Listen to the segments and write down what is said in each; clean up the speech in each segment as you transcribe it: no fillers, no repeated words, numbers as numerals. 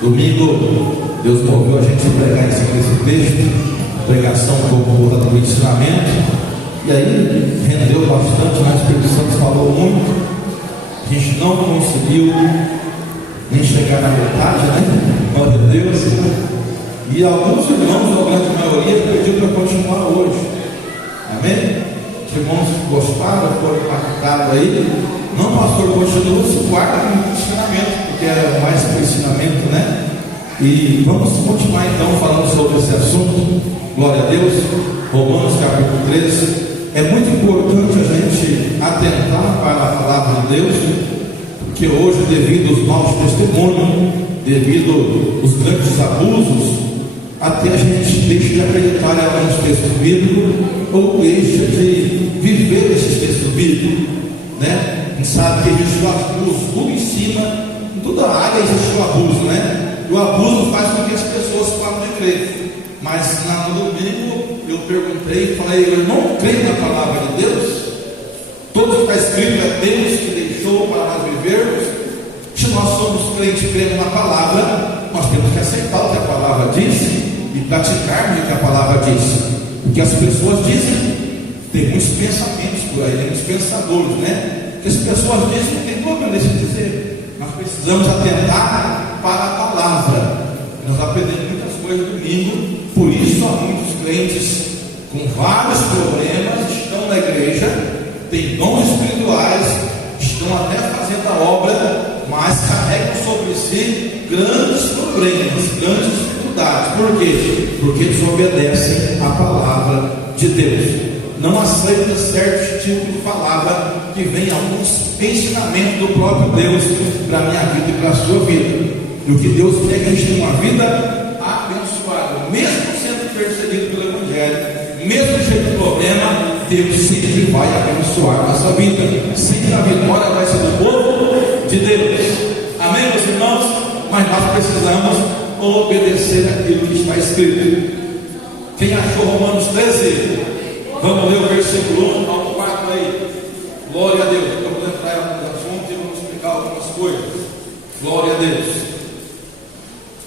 domingo, Deus moveu a gente a pregar em cima desse texto, pregação como do ensinamento, e aí rendeu bastante, né? A Espírito Santo falou muito, a gente não conseguiu nem chegar na metade, né? Glória a Deus. E alguns irmãos, a grande maioria, pediu para continuar hoje. Amém? Os irmãos gostaram, foram impactados aí. Não, pastor, continua o quarto ensinamento, porque era mais para o ensinamento, né? E vamos continuar então falando sobre esse assunto. Glória a Deus. Romanos capítulo 13. É muito importante a gente atentar para a palavra de Deus, porque hoje, devido aos maus testemunhos, devido aos grandes abusos, até a gente deixa de acreditar em alguns textos bíblicos, ou deixa de viver esses textos bíblicos, né? A gente sabe que existe o abuso, tudo em cima, em toda a área existe o abuso, né? E o abuso faz com que as pessoas falam de crer. Mas no domingo eu perguntei, falei, eu não creio na palavra de Deus? Tudo que está escrito é Deus que deixou para nós vivermos. Se nós somos crentes, cremos na palavra, nós temos que aceitar o que a palavra diz e praticarmos o que a palavra diz. O que as pessoas dizem, tem muitos pensamentos por aí, muitos pensadores, né? O que as pessoas dizem não tem problema de dizer. Nós precisamos atentar para a palavra. Nós aprendemos muitas coisas no domingo. Por isso há muitos crentes com vários problemas, estão na igreja, têm dons espirituais, estão até fazendo a obra, mas carregam sobre si grandes problemas, grandes dificuldades. Por quê? Porque desobedecem a palavra de Deus. Não aceitam certo tipo de palavra que vem alguns ensinamentos do próprio Deus para a minha vida e para a sua vida. E o que Deus quer que a gente tenha uma vida abençoada, mesmo sendo perseguido pelo Evangelho, mesmo cheio de problema, Deus sempre vai abençoar a nossa vida. Sempre a vitória vai ser do povo de Deus. Amém, meus irmãos? Mas nós precisamos obedecer aquilo que está escrito. Quem achou Romanos 13? Vamos ler o versículo 1 ao 4 aí. Glória a Deus. Vamos entrar em alguns assuntos e vamos explicar algumas coisas. Glória a Deus.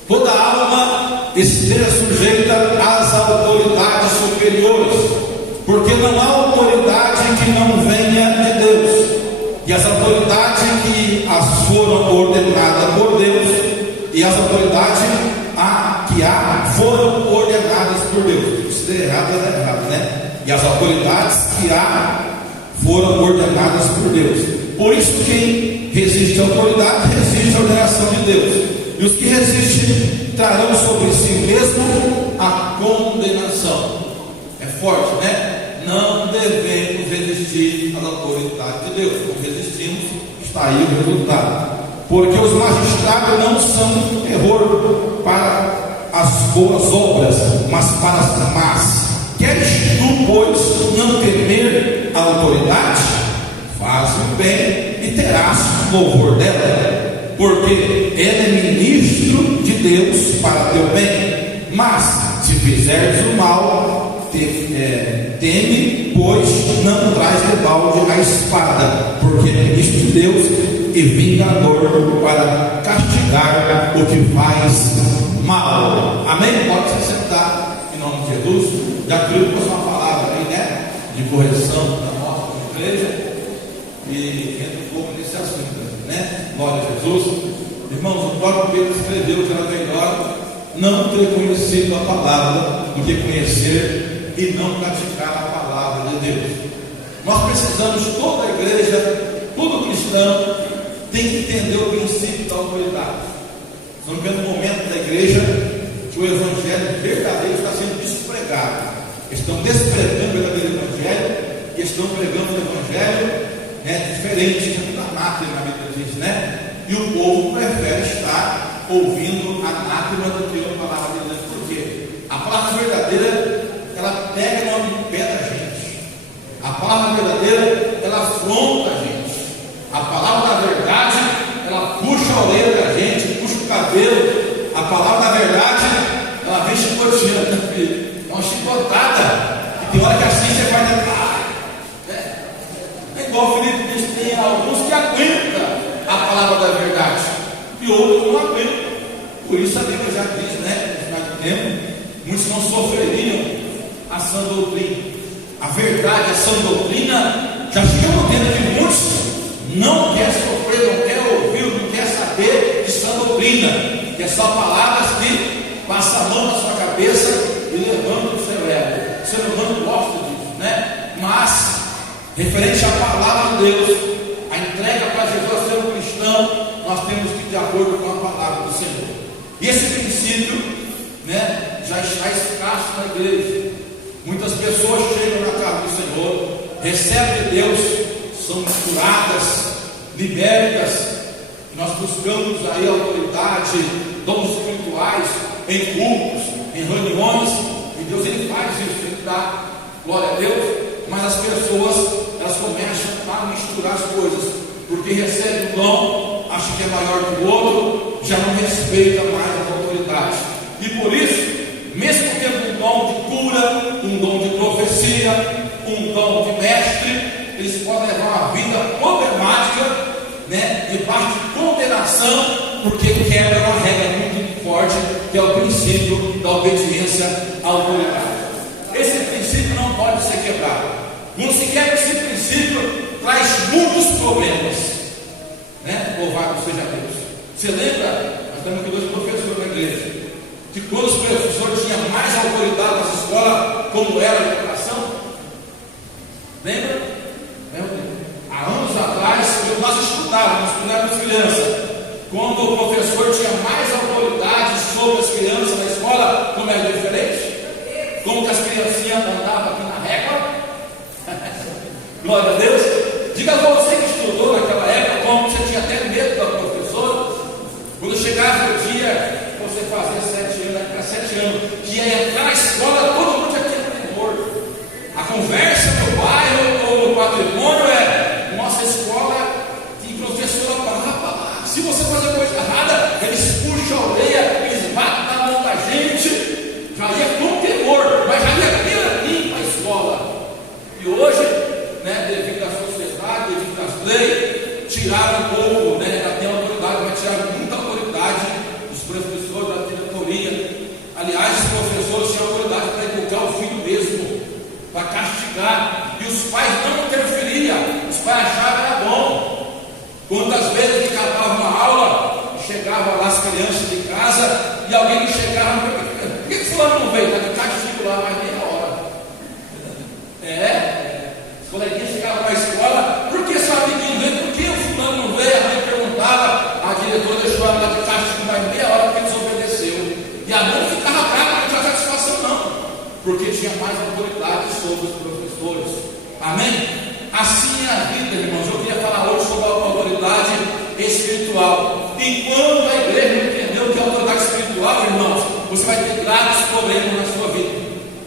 Toda alma esteja sujeita às autoridades superiores, porque não há autoridade que não venha de Deus, e as autoridades que as foram ordenadas por Deus, e as autoridades que há foram ordenadas por Deus. Se der errado, é errado, né? E as autoridades que há foram ordenadas por Deus. Por isso, quem resiste à autoridade resiste à ordenação de Deus. E os que resistem trarão sobre si mesmo a condenação. É forte, né? Não devemos resistir à autoridade de Deus. Não resistimos, está aí o resultado. Porque os magistrados não são terror para as boas obras, mas para as más. Queres tu, pois, não temer a autoridade? Faz o bem e terás louvor dela, porque ela é ministro de Deus para teu bem. Mas se fizeres o mal, teme, pois não traz de balde a espada, porque é ministro de Deus e vingador para castigar o que faz mal. Amém? Pode se sentar em nome de Jesus. Já queria passar uma palavra aí, né? De correção da nossa igreja. E entra um pouco nesse assunto, né? Glória a Jesus. Irmãos, o próprio Pedro escreveu que era melhor não ter conhecido a palavra do que conhecer e não praticar a palavra de Deus. Nós precisamos, toda a igreja, todo cristão tem que entender o princípio da autoridade. Estamos vendo um momento da igreja que o evangelho verdadeiro está sendo despregado. Estão despregando o verdadeiro evangelho e estão pregando o evangelho, né, diferente da máquina, na Bíblia diz, né? E o povo prefere estar ouvindo a máquina do que a palavra de Deus. Por quê? A palavra verdadeira, ela pega no pé da gente. A palavra verdadeira, ela afronta a gente. A palavra da verdade, ela puxa a orelha da gente, puxa o cabelo. A palavra da verdade, ela vem chicoteando, meu filho. É uma chicotada. E tem hora que assim você vai tentar. É igual o Felipe diz, tem alguns que aguentam a palavra da verdade. e outros não aguentam. Por isso a Bíblia já diz, né, no final do tempo, muitos não sofreriam a sã doutrina. A verdade, a sã doutrina, já chega no tempo que muitos não quer sofrer, não quer ouvir, não quer saber de sã doutrina, que é só palavras que passam a mão na sua cabeça e levantam o seu ego. O ser humano gosta disso, né? Mas, referente à palavra de Deus, a entrega para Jesus a ser um cristão, nós temos que ir de acordo com a palavra do Senhor. E esse princípio, né, já está escasso na igreja. Muitas pessoas chegam na casa do Senhor, recebem de Deus, são curadas, libertas. Nós buscamos aí autoridade, dons espirituais, em cultos, em reuniões, e Deus ele faz isso, ele dá glória a Deus, mas as pessoas elas começam a misturar as coisas, porque recebe um dom, acha que é maior que o outro, já não respeita mais as autoridades, e por isso, mesmo tendo um dom de cura, um dom de profecia, um dom de mestre, eles podem levar uma vida problemática, né, debaixo de condenação, porque quebra uma regra muito forte, que é o princípio da obediência à autoridade. Esse princípio não pode ser quebrado. Não se quebra esse princípio, traz muitos problemas, né? Louvado seja Deus. Você lembra? Nós temos aqui 2 professores na igreja, que quando os professores tinham mais autoridade nas escolas, como era a educação, lembra? Há anos atrás, nós estudávamos crianças. Quando o professor tinha mais autoridade sobre as crianças na escola, como era diferente? Como que as criancinhas andavam aqui na régua? Glória a Deus. Diga a você que estudou naquela época, como você tinha até medo da professora. Quando chegava o dia, você fazia 7 anos, para 7 anos, que ia entrar na escola, todo mundo já tinha temor. A conversa no bairro ou no patrimônio é: nossa escola tem professora brava. Se você fazer coisa errada, eles puxam a orelha, eles batem na mão da gente. Já ia com temor, mas já ia limpa a escola. E hoje, né, devido à sociedade, devido às leis, tiraram um pouco, né, ainda tem autoridade, mas tiraram muita autoridade dos professores da diretoria. Aliás, os professores tinham autoridade para educar o filho mesmo, para castigar, e os pais não interferiam, os pais achavam que era bom. Quantas vezes que acabava uma aula, chegava lá as crianças de casa, e alguém que chegava: por que fulano não veio? Está de castigo lá mais meia hora. Os coleguinhas chegavam para a escola: por que seu amiguinho veio? Por que o fulano não veio? A mãe perguntava, a diretora deixou ela lá de castigo mais meia hora porque desobedeceu. E a mãe ficava brava, não tinha satisfação não, porque tinha mais autoridade sobre os professores. Amém? Assim é a vida, irmãos. Eu queria falar hoje sobre a autoridade espiritual. Enquanto a igreja não entendeu o que é autoridade espiritual, irmãos, você vai ter graves problemas na sua vida.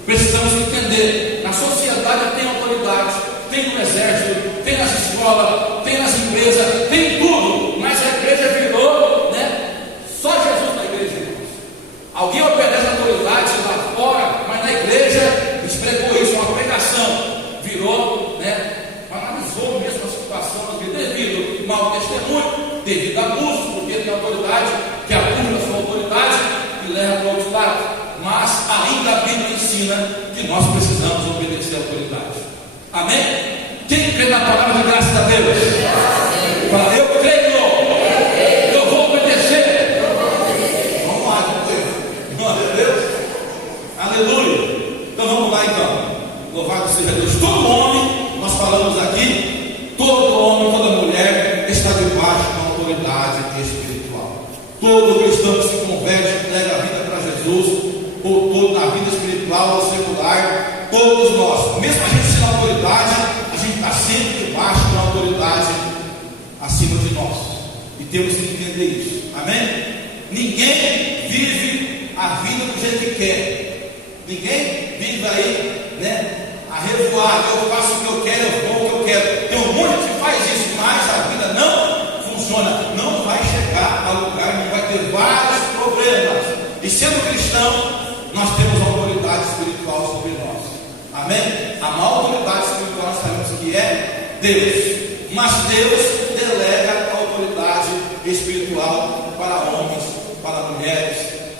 Precisamos entender: na sociedade tem autoridade, tem no exército, tem nas escolas, tem nas empresas, tem tudo, mas a igreja virou, né? Só Jesus na igreja, irmãos. Alguém obedece a autoridade lá fora, mas na igreja eles pregou isso, uma pregação, virou, né? Analisou mesmo a situação devido ao mau testemunho, devido a abuso, porque tem autoridade que abusa a sua autoridade e leva para outro lado. Mas ainda a Bíblia ensina que nós precisamos obedecer à autoridade. Amém? Quem crê na palavra de graça a Deus? Fala: eu creio, eu vou obedecer. Vamos lá, glória a Deus. Aleluia. Então vamos lá então. Louvado seja Deus. Todo homem, nós falamos aqui, todo homem, toda mulher está debaixo de uma autoridade espiritual. Todo cristão que se converte, entrega a vida para Jesus, ou todo na vida espiritual ou secular, todos nós, mesmo a gente sendo autoridade, a gente está sempre debaixo de uma autoridade acima de nós, e temos que entender isso. Amém? Ninguém vive a vida do jeito que quer. Ninguém vive aí, né, a revoar: eu faço o que eu quero, eu vou o que eu quero. Tem um monte que faz isso, mas a vida não funciona, não vai chegar a lugar, não vai ter vários problemas. E sendo cristão, nós temos autoridade espiritual sobre nós. Amém? A maior autoridade espiritual nós sabemos que é Deus, mas Deus delega a autoridade espiritual para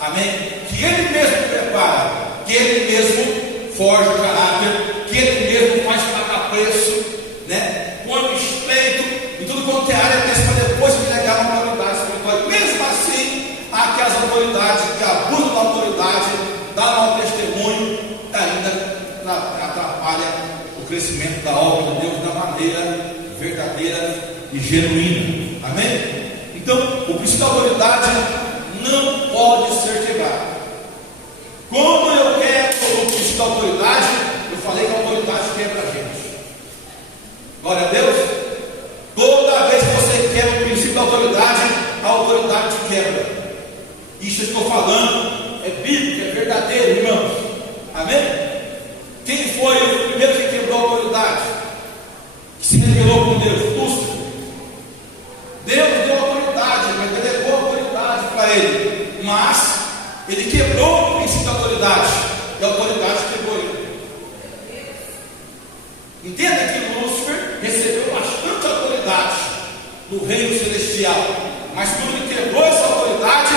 Amém? Que Ele mesmo prepara, que Ele mesmo forja o caráter, que Ele mesmo faz pagar preço, né? Põe o estreito e tudo quanto é área para depois de delegar uma autoridade espiritual. Mesmo assim, há aquelas autoridades que abusam da autoridade, dão mau testemunho, ainda atrapalha o crescimento da obra de Deus da maneira verdadeira e genuína. Amém? Então, o princípio da autoridade não pode ser quebrado. Quando eu quero o princípio da autoridade, eu falei que a autoridade quebra a gente. Glória a Deus. Toda vez que você quer o princípio da autoridade, a autoridade te quebra. Isso eu estou falando é bíblico, é verdadeiro, irmãos. Amém? Quem foi o primeiro que quebrou a autoridade? Que se rebelou com Deus? Lúcifer. Deus deu autoridade, mas delegou a autoridade para ele. Mas ele quebrou o princípio da autoridade. E a autoridade quebrou ele. Entenda que Lúcifer recebeu bastante autoridade no reino celestial. Mas quando ele quebrou essa autoridade,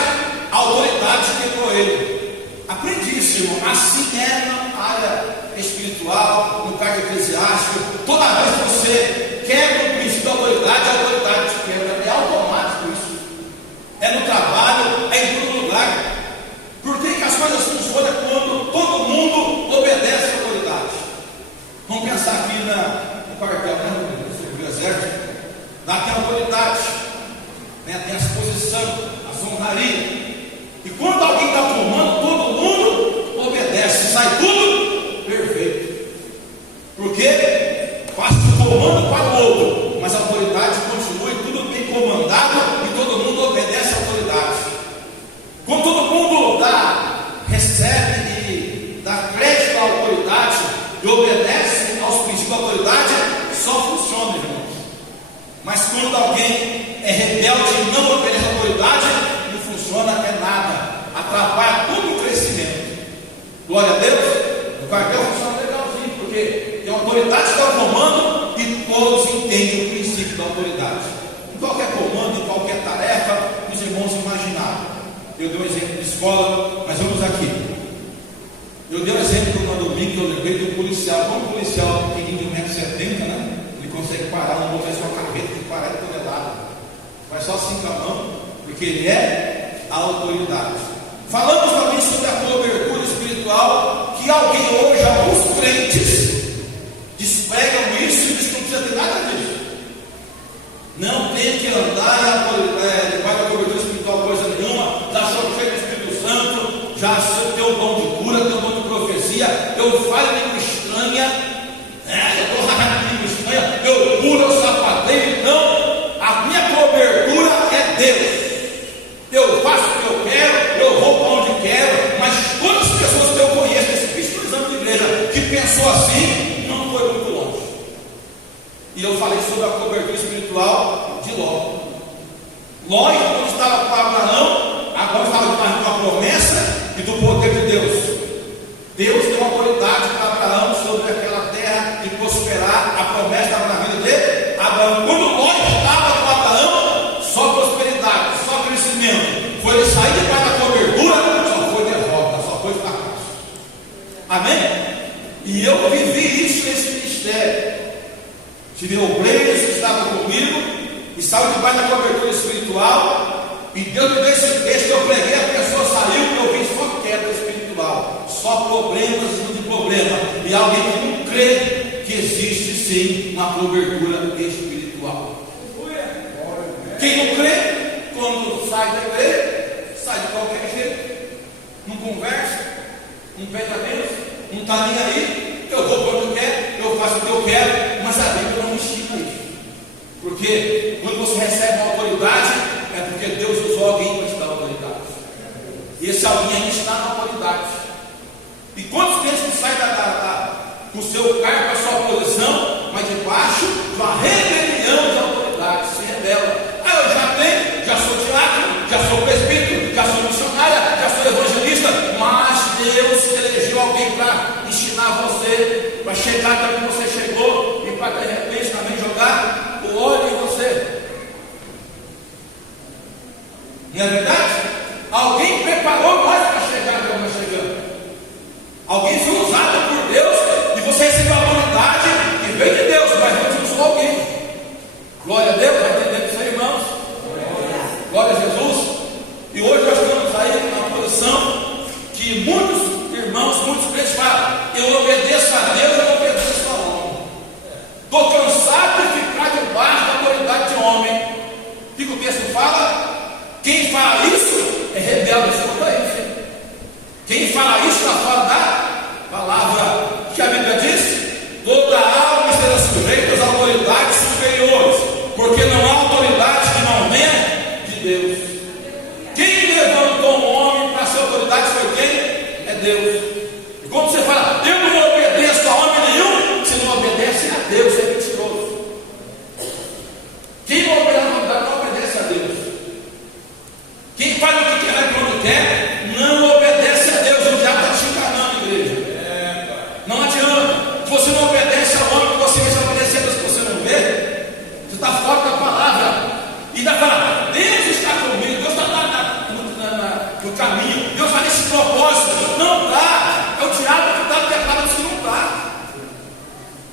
a autoridade quebrou ele. Aprende isso, irmão. Assim é na área espiritual, no cargo eclesiástico. Toda vez que você quebra o princípio da autoridade, a autoridade te quebra. É automático isso. É no trabalho, é em todo lugar. Por que as coisas funcionam quando todo mundo obedece à autoridade? Vamos pensar aqui no quartel, né? No exército. Lá tem a autoridade, né? Tem a exposição, a honraria. E quando alguém está comando, todo mundo obedece. Sai tudo perfeito. Porque passa o comando para o outro, mas a autoridade continua e tudo bem comandado e todo mundo obedece à autoridade. Quando todo mundo recebe e dá crédito à autoridade e obedece aos princípios da autoridade, só funciona, irmãos. Mas quando alguém é rebelde e não obedece à autoridade, não funciona é nada, atrapalha todo o crescimento. Glória a Deus. O quartel funciona legalzinho, porque tem autoridade que está no comando e todos entendem o princípio da autoridade. Em qualquer comando, em qualquer tarefa, os irmãos imaginaram. Eu dei um exemplo de escola, mas vamos aqui. Eu dei um exemplo no domingo que eu lembrei de um policial. Como um policial pequenininho de 1,70 m, né? Ele consegue parar, não vou uma carreta de 40 toneladas. Faz só assim com a mão, porque ele é a autoridade. Falamos também sobre a cobertura espiritual, que alguém hoje, alguns crentes, despregam isso e dizem que não precisa ter nada disso. Não tem que andar debaixo da cobertura espiritual coisa nenhuma. Já sou cheio do Espírito Santo, já tem o dom de cura, tem o dom de profecia, eu falo língua estranha, eu estou rarando língua estranha, eu curo, eu sapateio. Não, a minha cobertura é Deus. Eu faço o que eu quero, eu vou para onde quero, mas todas as pessoas que eu conheço, esse cristianismo de igreja, que pensou assim, não foi muito longe. E eu falei sobre a cobertura espiritual de Ló. Ló, quando estava com Abraão, agora estava debaixo de uma promessa e do poder de Deus. Deus deu autoridade para Abraão sobre aquela terra de prosperar. A promessa estava na vida de Abraão. Quando Ló estava com Abraão, só prosperidade, só crescimento. Foi ele sair debaixo da cobertura, só foi derrota, só foi fracasso. Amém? E eu vivi isso nesse ministério. Tive obreiros que estavam comigo e saiu debaixo da cobertura espiritual. E Deus me deu esse texto, eu preguei, a pessoa saiu e eu vi só queda espiritual, só problemas de problema. E alguém que não crê que existe sim uma cobertura espiritual. Quem não crê, quando sai da igreja, sai de qualquer jeito, não conversa, não pede a Deus, não está nem aí. Eu vou quando eu quero, eu faço o que eu quero, mas a Bíblia não ensina isso. Porque quando você recebe uma autoridade, é porque Deus usou alguém para te dar autoridade. E esse alguém ainda está na autoridade. E quantos deles que saem com o seu cargo, com a sua posição, mas debaixo de uma rebelião de autoridade, se rebela. Eu já tenho, já sou diácono, já sou presbítero, já sou missionária, já sou evangelista, mas Deus elegeu alguém para ensinar você, para chegar até onde você chegou e para de repente também jogar o óleo em você. Não é verdade? Alguém preparou nós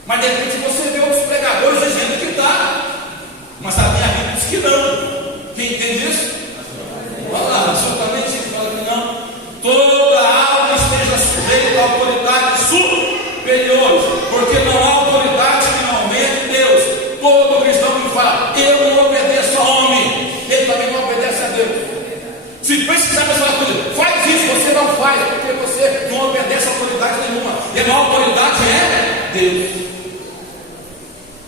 Mas de repente você vê outros pregadores dizendo que está, mas a minha Bíblia diz que não. Quem entende isso? Olha lá, absolutamente fala que não. Toda alma esteja sujeita a autoridades superiores, porque não há autoridade que não aumente Deus. Todo cristão que fala, eu não obedeço a homem, ele também não obedece a Deus. Se precisar falar com ele, faz isso, você não faz, porque você não obedece a autoridade nenhuma. E a maior autoridade é Deus.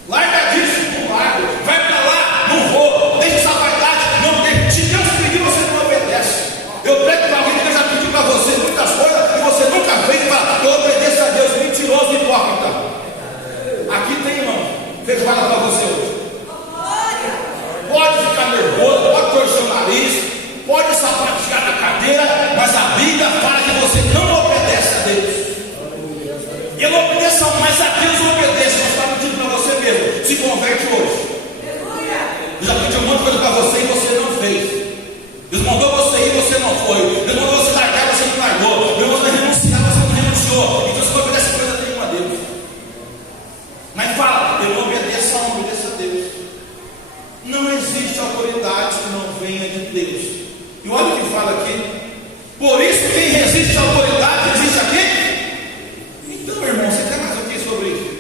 Larga disso, não larga. Vai para lá, não vou. Deixa essa vaidade, não tem. Se Deus pedir, você não obedece. Eu prego para alguém que já pediu para você muitas coisas e você nunca fez e fala, eu obedeço a Deus, mentiroso e hipócrita. Aqui tem, irmão, feijoada para você hoje. Pode ficar nervoso, pode torcer o nariz, pode sapatear na cadeira, mas a Bíblia fala que você não obedece a Deus. Eu não obedeço, mas a Deus obedece. Não está pedindo para você mesmo. Se converte hoje. Eu já pedi um monte de coisa para você e você não fez. Deus mandou você ir e você não foi. Deus mandou você largar e você não largou. Deus mandou renunciar e você não renunciou. Então você não obedece coisa nenhuma a Deus. Mas fala, eu não obedeço a homem, obedeço a Deus. Não existe autoridade que não venha de Deus. E olha o que fala aqui. Por isso quem resiste à autoridade, resiste a quem? Então, irmão, você quer mais o que sobre isso?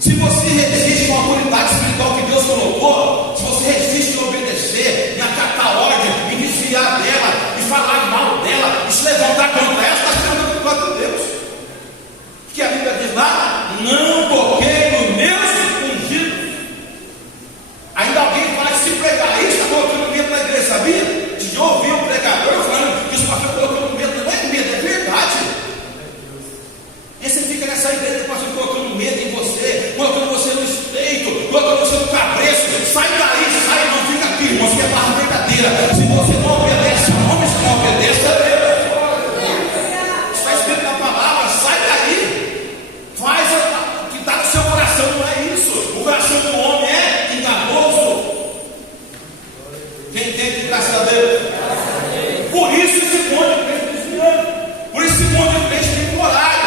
Se você resiste a uma autoridade espiritual que Deus colocou, se você resiste a obedecer, em acatar a ordem, em desviar dela, e falar mal dela, e se levantar contra ela, está sendo do lado de Deus. Porque a Bíblia diz lá, não toquei nos meus ungidos. Ainda alguém fala que se pregar isso, está colocando medo na igreja, sabia? De ouvir o pregador falando que os pastores colocando medo, não é medo, é verdade. E você fica nessa ideia de pastor colocando medo em você, colocando você no estreito, colocando você no cabreço. Sai daí, sai, não fica aqui, irmãos, que é barra verdadeira. Se você não obedece a homem, se não obedece a Deus. Está escrito na palavra, sai daí. Faz o que está no seu coração, não é isso. O coração do homem é enganoso. Quem entende, graças a Deus? Por isso esse monte de crente desviando. Por isso esse monte de crente temporário.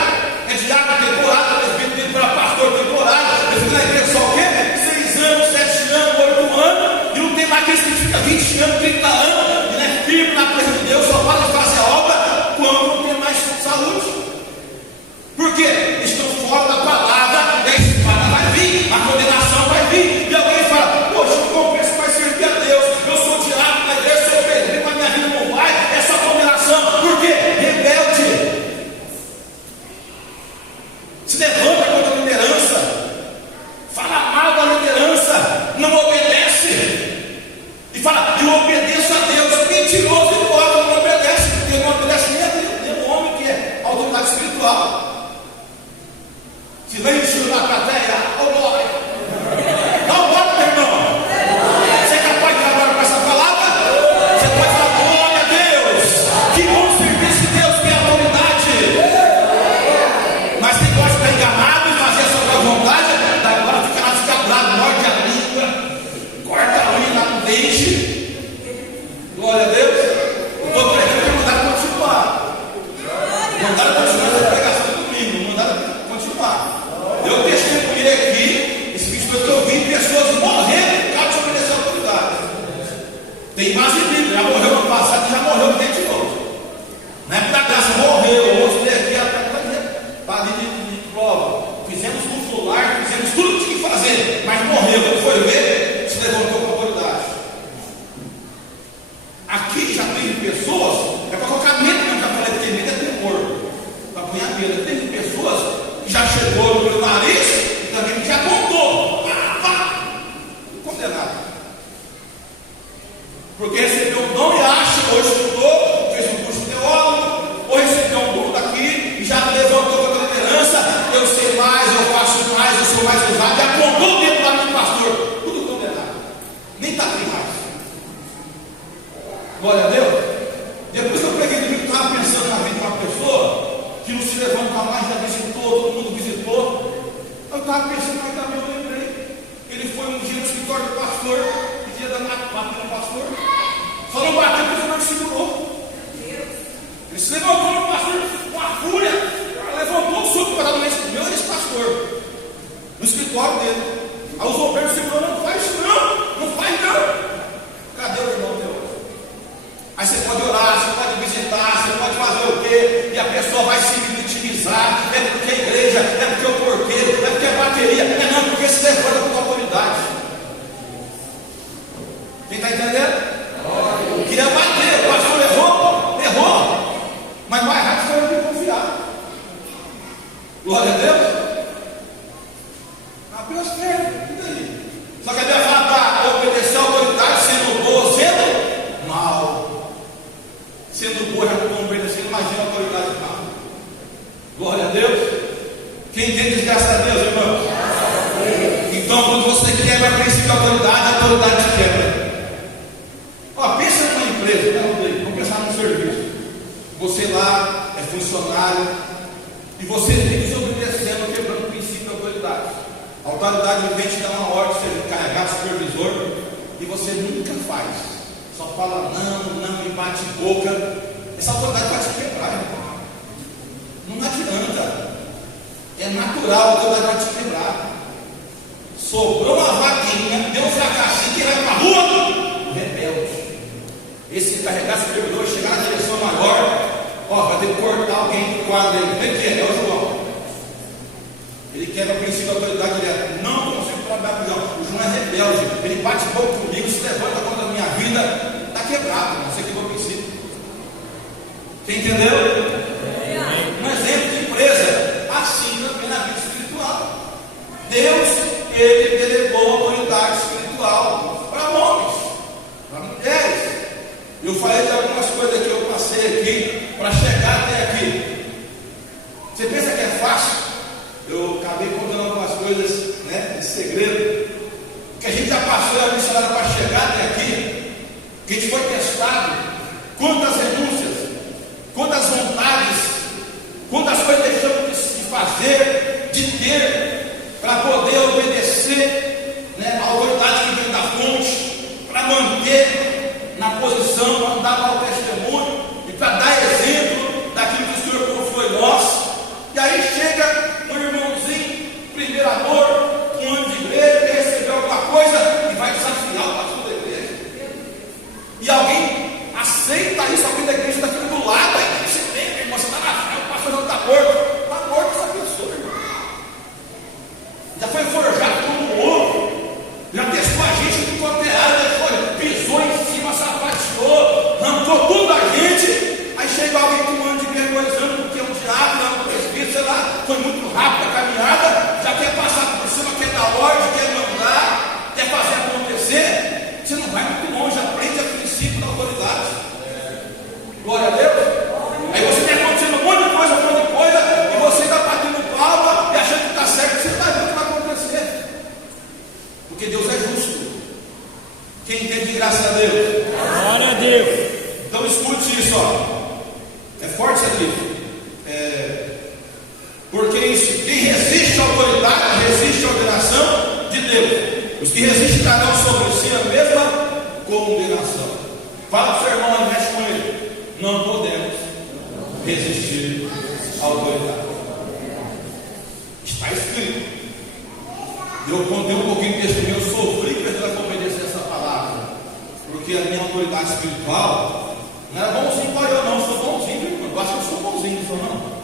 É diácono temporário, presbítero para pastor temporário. Ele fica na igreja só o quê? 6 anos, 7 anos, 8 anos. E não tem mais aqueles que fica 20 anos, 30 anos. E é firme na presença de Deus, só para de fazer a obra quando não tem mais saúde. Por quê? Eles estão fora da palavra. E a espada vai vir, a condenação vai vir. E alguém fala, poxa, eu compenso mais servir a Deus. Eu sou diácono na igreja, sou obediente, mas minha vida não vai. É só condenação. Por quê? Rebelde. Se levanta contra a liderança, fala mal da liderança, não obedece, e fala, eu obedeço a Deus. Mentiroso e pobre, não obedece, porque não obedece nem a Deus, nem o homem que é autoridade espiritual. Silêncio na plateia, oh glória. Não pode, meu irmão. Você é capaz de falar com essa palavra? Você pode falar, glória a Deus, que bom serviço de Deus que é a autoridade. Mas quem gosta de estar enganado e fazer a sua própria vontade, daí agora fica lá, fica bravo, morde a língua, corta a unha lá no dente. Glória a Deus. Estou pregando para mandar continuar. Mandaram continuar essa pregação do domingo, mandaram continuar. Eu testemunhei aqui, esse vídeo que eu vi, pessoas morrendo por causa de obedecer a autoridade. Tem mais de Bíblia, já morreu no passado e já morreu de novo. Não é para graça, morreu, hoje aqui para de prova. Fizemos consular, fizemos tudo o que tinha que fazer, mas morreu. Quando foi ver, se levantou com a autoridade. Aqui já tem pessoas, é para colocar medo, eu já falei que tem medo é temor, para apanhar medo. Tem pessoas que já chegou no meu nariz e também já contou, condenado. Porque recebeu o dom e acha, ou estudou, fez um curso de teólogo, ou recebeu um dom daqui e já levantou com a liderança. Eu sei mais, eu faço mais, eu sou mais usado. Já apontou o dedo lá no pastor. Tudo condenado. Nem está aqui mais. Glória a Deus. Depois que eu preguei domingo, eu estava pensando na vida de uma pessoa que não se levanta mais, já visitou, todo mundo visitou. Eu estava pensando, mas também eu lembrei. Ele foi um dia no escritório do pastor, e dia da bateu no pastor. Só não bateu porque o senhor segurou. Ele se levantou no pastor com a fúria. Levantou o soco para dar no meu ex-pastor. escritório dele. Aí os obreiros segurando, não faz isso não, não faz não. Cadê o irmão teu? Aí você pode orar, você pode visitar, você pode fazer o quê? E a pessoa vai se vitimizar, é porque a igreja, é porque o porteiro, é porque a bateria, é não, porque se levanta com autoridade. Quem está entendendo? Queria bater, o pastor errou, mas mais rápido foi eu que confiar. Glória a Deus. Abriu as pernas, e daí? Só que a Bíblia fala para obedecer a autoridade, sendo boa ou sendo mal. Sendo boa, já não obedecendo, imagina a autoridade mal. Glória a Deus. Quem entende, graças a Deus, irmão? Então, quando você quebra o princípio da autoridade, a autoridade te quebra. Ó, pensa numa empresa, vamos pensar num serviço. Você lá é funcionário e você vive desobedecendo, quebrando o princípio da autoridade. A autoridade vem te dar uma ordem, você encarregar supervisor, e você nunca faz. Só fala não, e bate boca. Essa autoridade vai te quebrar, irmão. Não adianta. É natural, a autoridade vai te quebrar. Sobrou uma vaquinha, deu um fracassinho, que vai para a rua, rebelde. Esse carregar supervisor, chegar na direção maior, ó, vai ter que cortar alguém do quadro dele. Vem que é o João. Ele quebra o princípio da autoridade direta. Não consigo trabalhar com o João. O João é rebelde. Ele bate pouco comigo, se levanta contra a minha vida. Está quebrado. Você quebrou o princípio. Quem entendeu? Um exemplo de empresa. Assim também na vida espiritual. Deus, Ele delegou autoridade espiritual para homens, para mulheres. Eu falei de algumas coisas que eu passei aqui para chegar até aqui. Você pensa que é fácil? Eu acabei contando algumas coisas, né, de segredo, que a gente já passou a missionária para chegar até aqui, que a gente foi testado, quantas renúncias, quantas vontades, quantas coisas deixamos de fazer, de ter, para poder obedecer, né, a autoridade que vem da fonte, para manter na posição, para dar mau testemunho e para dar exemplo daquilo que o Senhor confiou em nós. E aí chega um irmãozinho, primeiro amor, um ano de igreja, que recebeu alguma coisa e vai desafiar o pastor da igreja. E alguém aceita isso, alguém da igreja está aqui do lado, aí você tem, irmão, você está na fé, o pastor não está morto. Está morto essa pessoa, irmão. Já foi forjado como ouro, já testou a gente do quanto é área, pisou em cima, sapateou, arrancou tudo da gente. Aí chega alguém com um ano de igreja, 2 anos, porque é um diabo, não, sei lá, foi muito rápido a caminhada, já quer passar por cima, quer dar ordem, quer mandar, quer fazer acontecer. Você não vai muito longe, aprende a princípio da autoridade. Glória a Deus. Aí você está acontecendo um monte de coisa, e você está batendo palma e achando que está certo, você está vendo o que vai acontecer. Porque Deus é justo. Quem entende, graças a Deus. Glória a Deus. Então escute isso, ó. É forte isso aqui. Porque isso, quem resiste à autoridade, resiste à ordenação de Deus. Os que resistem trarão sobre si a mesma condenação. Fala para o seu irmão, mas mexe com ele. Não podemos resistir à autoridade. Está escrito. Eu contei um pouquinho de testemunho, eu sofri para obedecer essa palavra. Porque a minha autoridade espiritual não era bonzinho para eu, não. Eu sou bonzinho, irmão. Eu acho que eu sou bonzinho, não sou não.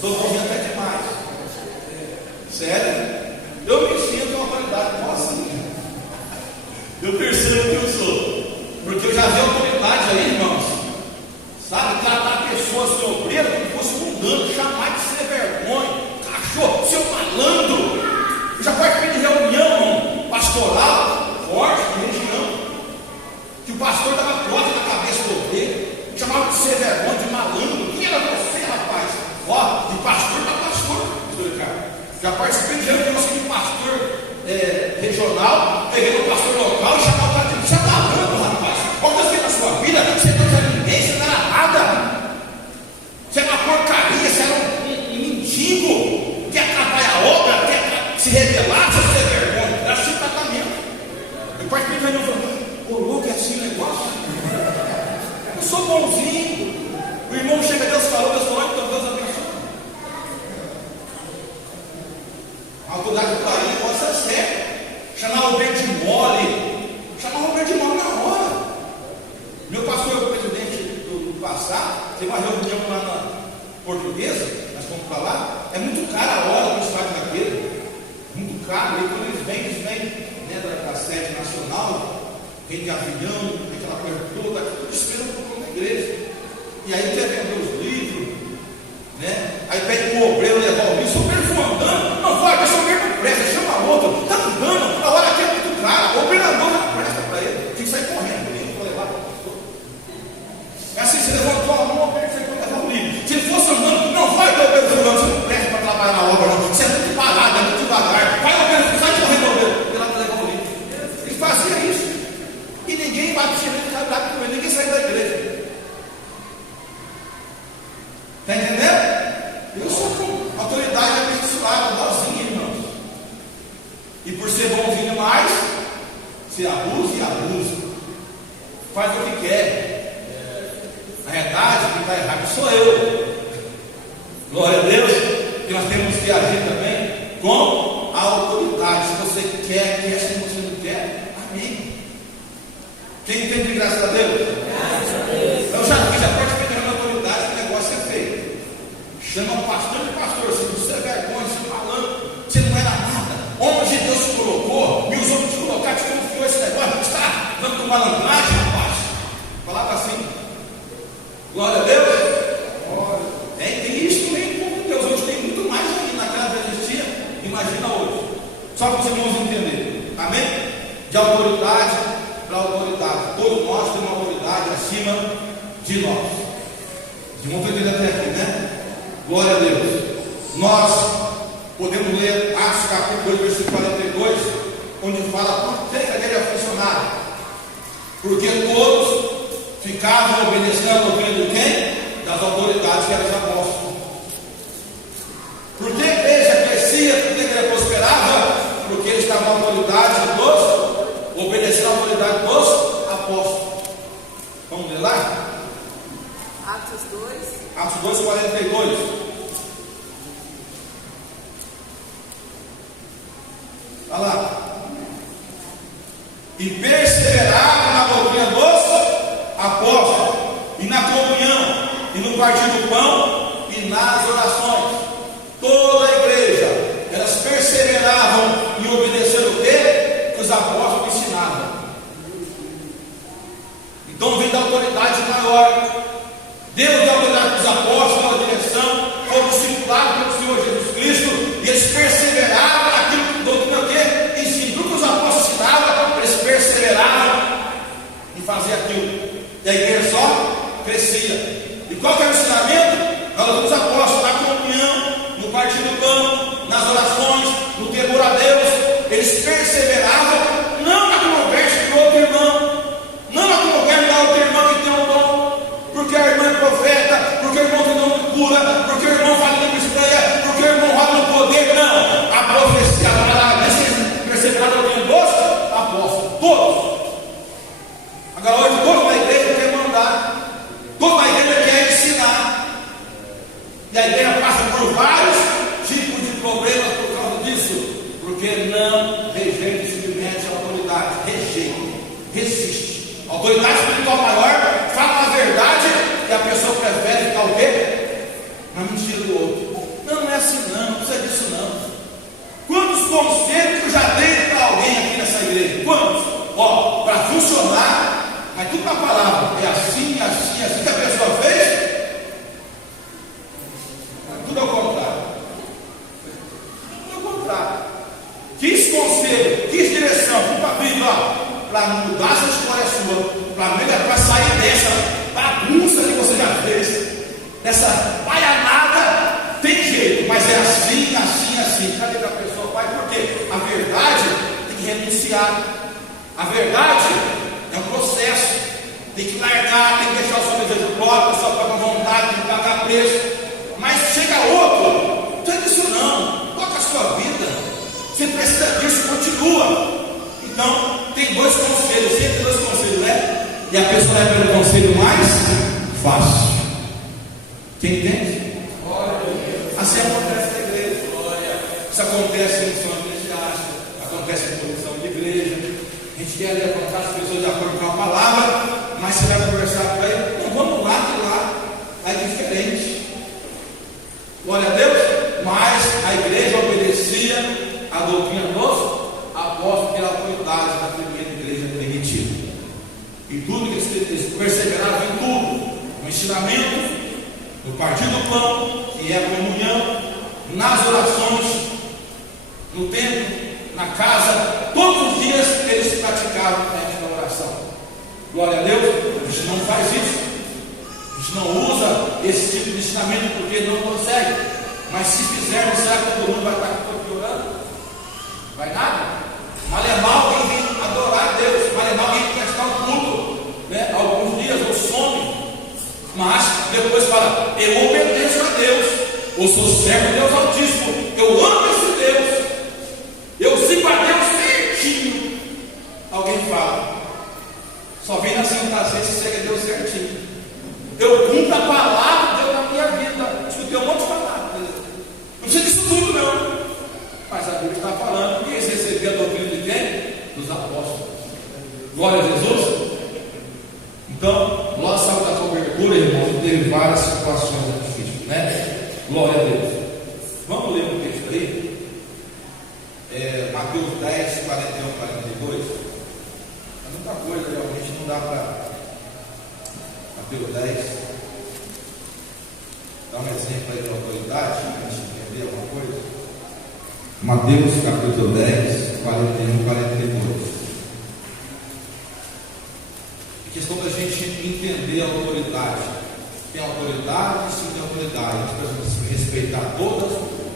Sou bonzinho até demais. Sério? Eu me sinto uma autoridade. Nossa, eu percebo que eu sou. Porque eu já vi autoridade aí, irmãos. Sabe? Tratar pessoas sem obreiro como se fosse mundano. Chamar de ser vergonha. Cachorro, seu malandro. Eu já participei de reunião pastoral forte de região. Que o pastor dava corte na cabeça do obreiro. Chamava de ser vergonha, de malandro. Quem era você, rapaz? Ó, de pastor para pastor, já participei de reunião de pastor regional, peguei o pastor local e chamava o cara de você é malandro, rapaz. Qual Deus fez na sua vida? Você não era ninguém, você não era nada. Você era uma porcaria, você era um mendigo, quer atrapalhar a obra, quer se rebelar, você tem vergonha. Era assim o tratamento. Eu participei de reunião e falei, ô louco, é assim o negócio? Eu sou bonzinho. O irmão chega, Deus falou, então Deus abençoe. A autoridade do Pai, possa chamava o verde mole, chamava o verde mole na hora. Meu pastor, o presidente do passado, teve uma reunião lá na Portuguesa, nós fomos para lá, é muito caro a hora do estádio daquele, muito caro, e quando eles vêm né, da sede nacional, vem de avião, aquela coisa toda, tudo esperando para a igreja, e aí quer vender os livros, né? Aí pede para o obreiro levar o livro, o obreiro foi andando, não vai, esse obreiro não presta, chama outro, está andando, a hora aqui é muito cara, o obreiro andou, não presta para ele, tem que sair correndo, ele para levar para o pastor. É assim, você levantou a mão, o obreiro foi levar o livro, se ele fosse andando, não vai ter o obreiro fulano, você não presta para trabalhar na obra, não. Você é muito parado, é muito devagar, vai o obreiro, sai correndo o obreiro, ele lá para levar o livro. Ele fazia isso, e ninguém batia nele, com ele, ninguém saía da igreja. Está entendendo? Eu sou com autoridade abençoada, igualzinho, irmãos. E por ser bonzinho demais, você abusa e abusa. Faz o que quer. Na verdade, quem está errado sou eu. Glória a Deus. E nós temos que agir também com a autoridade. Se você quer, se você não quer, amém. Quem entende, graças a Deus? Graças a Deus. Então já pode pegar na autoridade que o negócio é feito. Chama o pastor de pastor, se você é vergonha, você falando, você não era nada. Onde Deus te colocou, e os outros te colocaram, te confiou esse negócio, está dando com malandragem, rapaz. Falava assim. Glória a Deus. Tem isso também com Deus. Hoje tem muito mais aqui naquela vez existia. Imagina hoje. Só para os irmãos entenderem. Amém? De autoridade para autoridade. Todos nós temos uma autoridade acima de nós. Os irmãos estão entendendo até aqui, né? Glória a Deus. Nós podemos ler Atos capítulo 2, versículo 42, onde fala por que a igreja é funcionária. Porque todos ficavam obedecendo a doutrina de quem? Das autoridades que eram os apóstolos. Por que a igreja crescia? Por que a igreja prosperava? Porque eles estavam à autoridade dos, obedecendo a autoridade dos apóstolos. Vamos ler lá? Atos 2. Atos 2, 42. Olha lá. E perseveravam na doutrina dos apóstolos, e na comunhão, e no partir do pão, e nas orações. Toda a igreja, elas perseveravam em obedecer o que os apóstolos ensinavam. Então vem da autoridade maior. Deus deu autoridade para os apóstolos, na direção, foram discipulados pelo Senhor Jesus Cristo, e eles perseveravam naquilo que doutrina o quê? Ensino. Tudo que os apóstolos ensinavam, eles perseveravam em fazer aquilo. E a igreja só crescia. E qual que era o ensinamento? Nós dos apóstolos, na comunhão, no partir do pão, nas orações, no temor a Deus. Eles perseveravam, não na conversa de outro irmão, não na conversa da outra irmã que tem um dom, porque a irmã é profeta, porque o irmão tem dom de cura, porque o irmão fala língua estranha, porque o irmão fala no poder. Não, a profecia, a palavra, perseveraram no dos apóstolos, todos. Agora hoje todos na igreja querem mandar, toda a igreja quer ensinar, e a igreja passa por vários tipos de problemas por causa disso, porque não rejeita e submete à autoridade, rejeita, resiste. A autoridade espiritual maior fala a verdade e a pessoa prefere ficar o quê? Na mentira do outro. Não, não é assim não precisa disso não. Quantos conselhos eu já dei para alguém aqui nessa igreja? Quantos? Ó, para funcionar, mas tudo na palavra, é assim, assim, assim que a pessoa fez. Tudo ao contrário. Tudo ao contrário. Quis conselho, quis direção, fui para a Bíblia, para mudar essa história sua, para sair dessa bagunça que você já fez, dessa baianada, tem jeito, mas é assim, assim, assim. Cadê que a pessoa vai? Porque a verdade tem que renunciar. A verdade é um processo, tem que largar, tem que deixar o seu desejo próprio, a sua própria vontade, tem que pagar preço. Mas chega outro, não tem isso não, toca a sua vida, você precisa disso, continua. Então, tem dois conselhos, sempre dois conselhos, né? E a pessoa vai pelo conselho mais fácil. Quem entende? Assim acontece na igreja. Isso acontece em missão eclesiástica, acontece em comissão de quer levantar as pessoas de acordo com a palavra, mas você vai conversar com ele, não, vamos lá, que lá é diferente. Glória a Deus. Mas a igreja obedecia a doutrina dos apóstolos, que era a autoridade da primeira igreja primitiva. E tudo que eles perseveraram em tudo, no ensinamento, no partir do pão, que é a comunhão, nas orações, no templo, na casa, todos os dias eles praticavam a oração. Glória a Deus. A gente não faz isso, a gente não usa esse tipo de ensinamento porque não consegue. Mas se fizermos, será que todo mundo vai estar orando? Vai nada? Malemar alguém vem adorar a Deus, malemar alguém vem prestar um culto, né? Alguns dias ou some, mas depois fala: eu obedeço a Deus, eu sou servo de Deus Altíssimo, eu amo esse Deus, eu sigo a Deus certinho. Alguém fala: só vem na Santa Ceia e segue a Deus certinho. Eu cumpro a palavra de Deus na minha vida. Escutei um monte de palavras. Não precisa disso tudo, não. Mas a Bíblia está falando que eles receberam a doutrina de quem? Dos apóstolos. Glória a Jesus. Então, nós saímos da cobertura, irmãos, teve várias situações difíceis, né? Glória a Deus. Vamos ler um texto aí. Mateus 10, 41, 42. É muita coisa, realmente não dá para. Mateus 10. Dá um exemplo aí de autoridade, para a gente entender alguma coisa. Mateus capítulo 10, 41, 42. É questão da gente entender a autoridade. Tem autoridade, sim, tem autoridade. Nós precisamos respeitar todas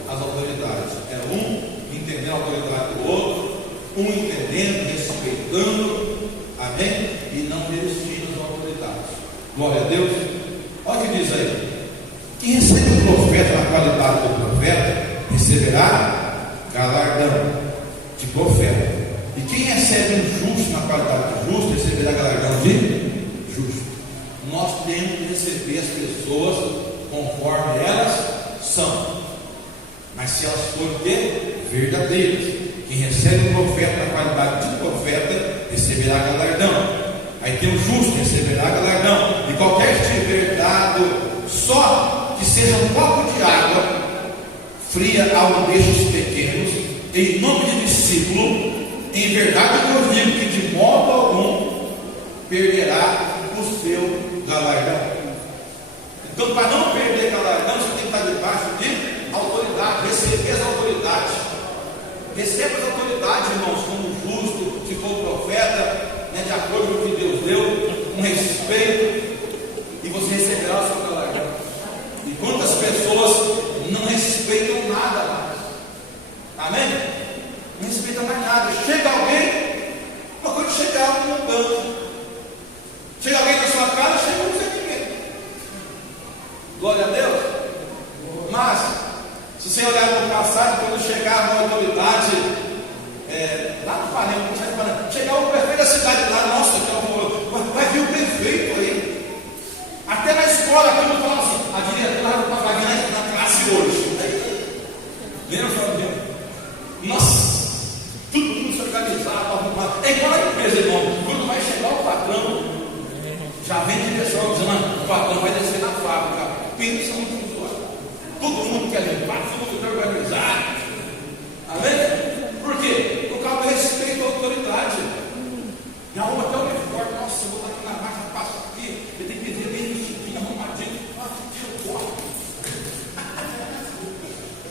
as autoridades. É um entendendo a autoridade do outro, um entendendo, respeitando, amém? E não resistindo às autoridades. Glória a Deus. Olha o que diz aí: quem recebe o profeta na qualidade do profeta, receberá galardão de profeta. E quem recebe um justo na qualidade de justo, receberá galardão de justo. Nós temos que receber as pessoas conforme elas são, mas se elas forem verdadeiras. Quem recebe o profeta na qualidade de profeta, receberá galardão. Aí tem o justo, receberá galardão. E qualquer que tiver dado só que seja um copo de água fria a um destes pequenos, em nome de discípulo, em verdade eu digo que de modo algum perderá o seu galardão. Então, para não perder galardão, você tem que estar debaixo de autoridade, receber as autoridades. Receba as autoridades, irmãos, como justo, se for profeta, né, de acordo com o que Deus deu, com respeito, e você receberá o seu galardão. E quantas pessoas não respeitam nada mais? Amém? Não respeitam mais nada. Chega alguém, uma coisa de chegar num banco. Chega alguém na sua casa, chega um sentimento. Glória a Deus. Mas, se você olhar no passado, quando chegar uma autoridade, lá no Panema, chegar o prefeito da cidade lá, nossa, vai vir o prefeito aí. Até na escola, quando fala assim, a diretora vai vir na classe hoje. Lembra, Fabinho? Nossa, todo mundo se organizado, arrumado. É igual a empresa, irmão. Quando vai chegar o patrão, já vem de pessoal dizendo, o patrão vai descer na fábrica. Pensa muito usuário. Todo mundo quer limpar, todo mundo quer organizar. Amém? Por quê? Por causa do respeito à autoridade. E arruma até o uniforme. Nossa, eu vou estar aqui na máquina, passo aqui. Eu tenho que ver bem vestidinho, arrumadinho.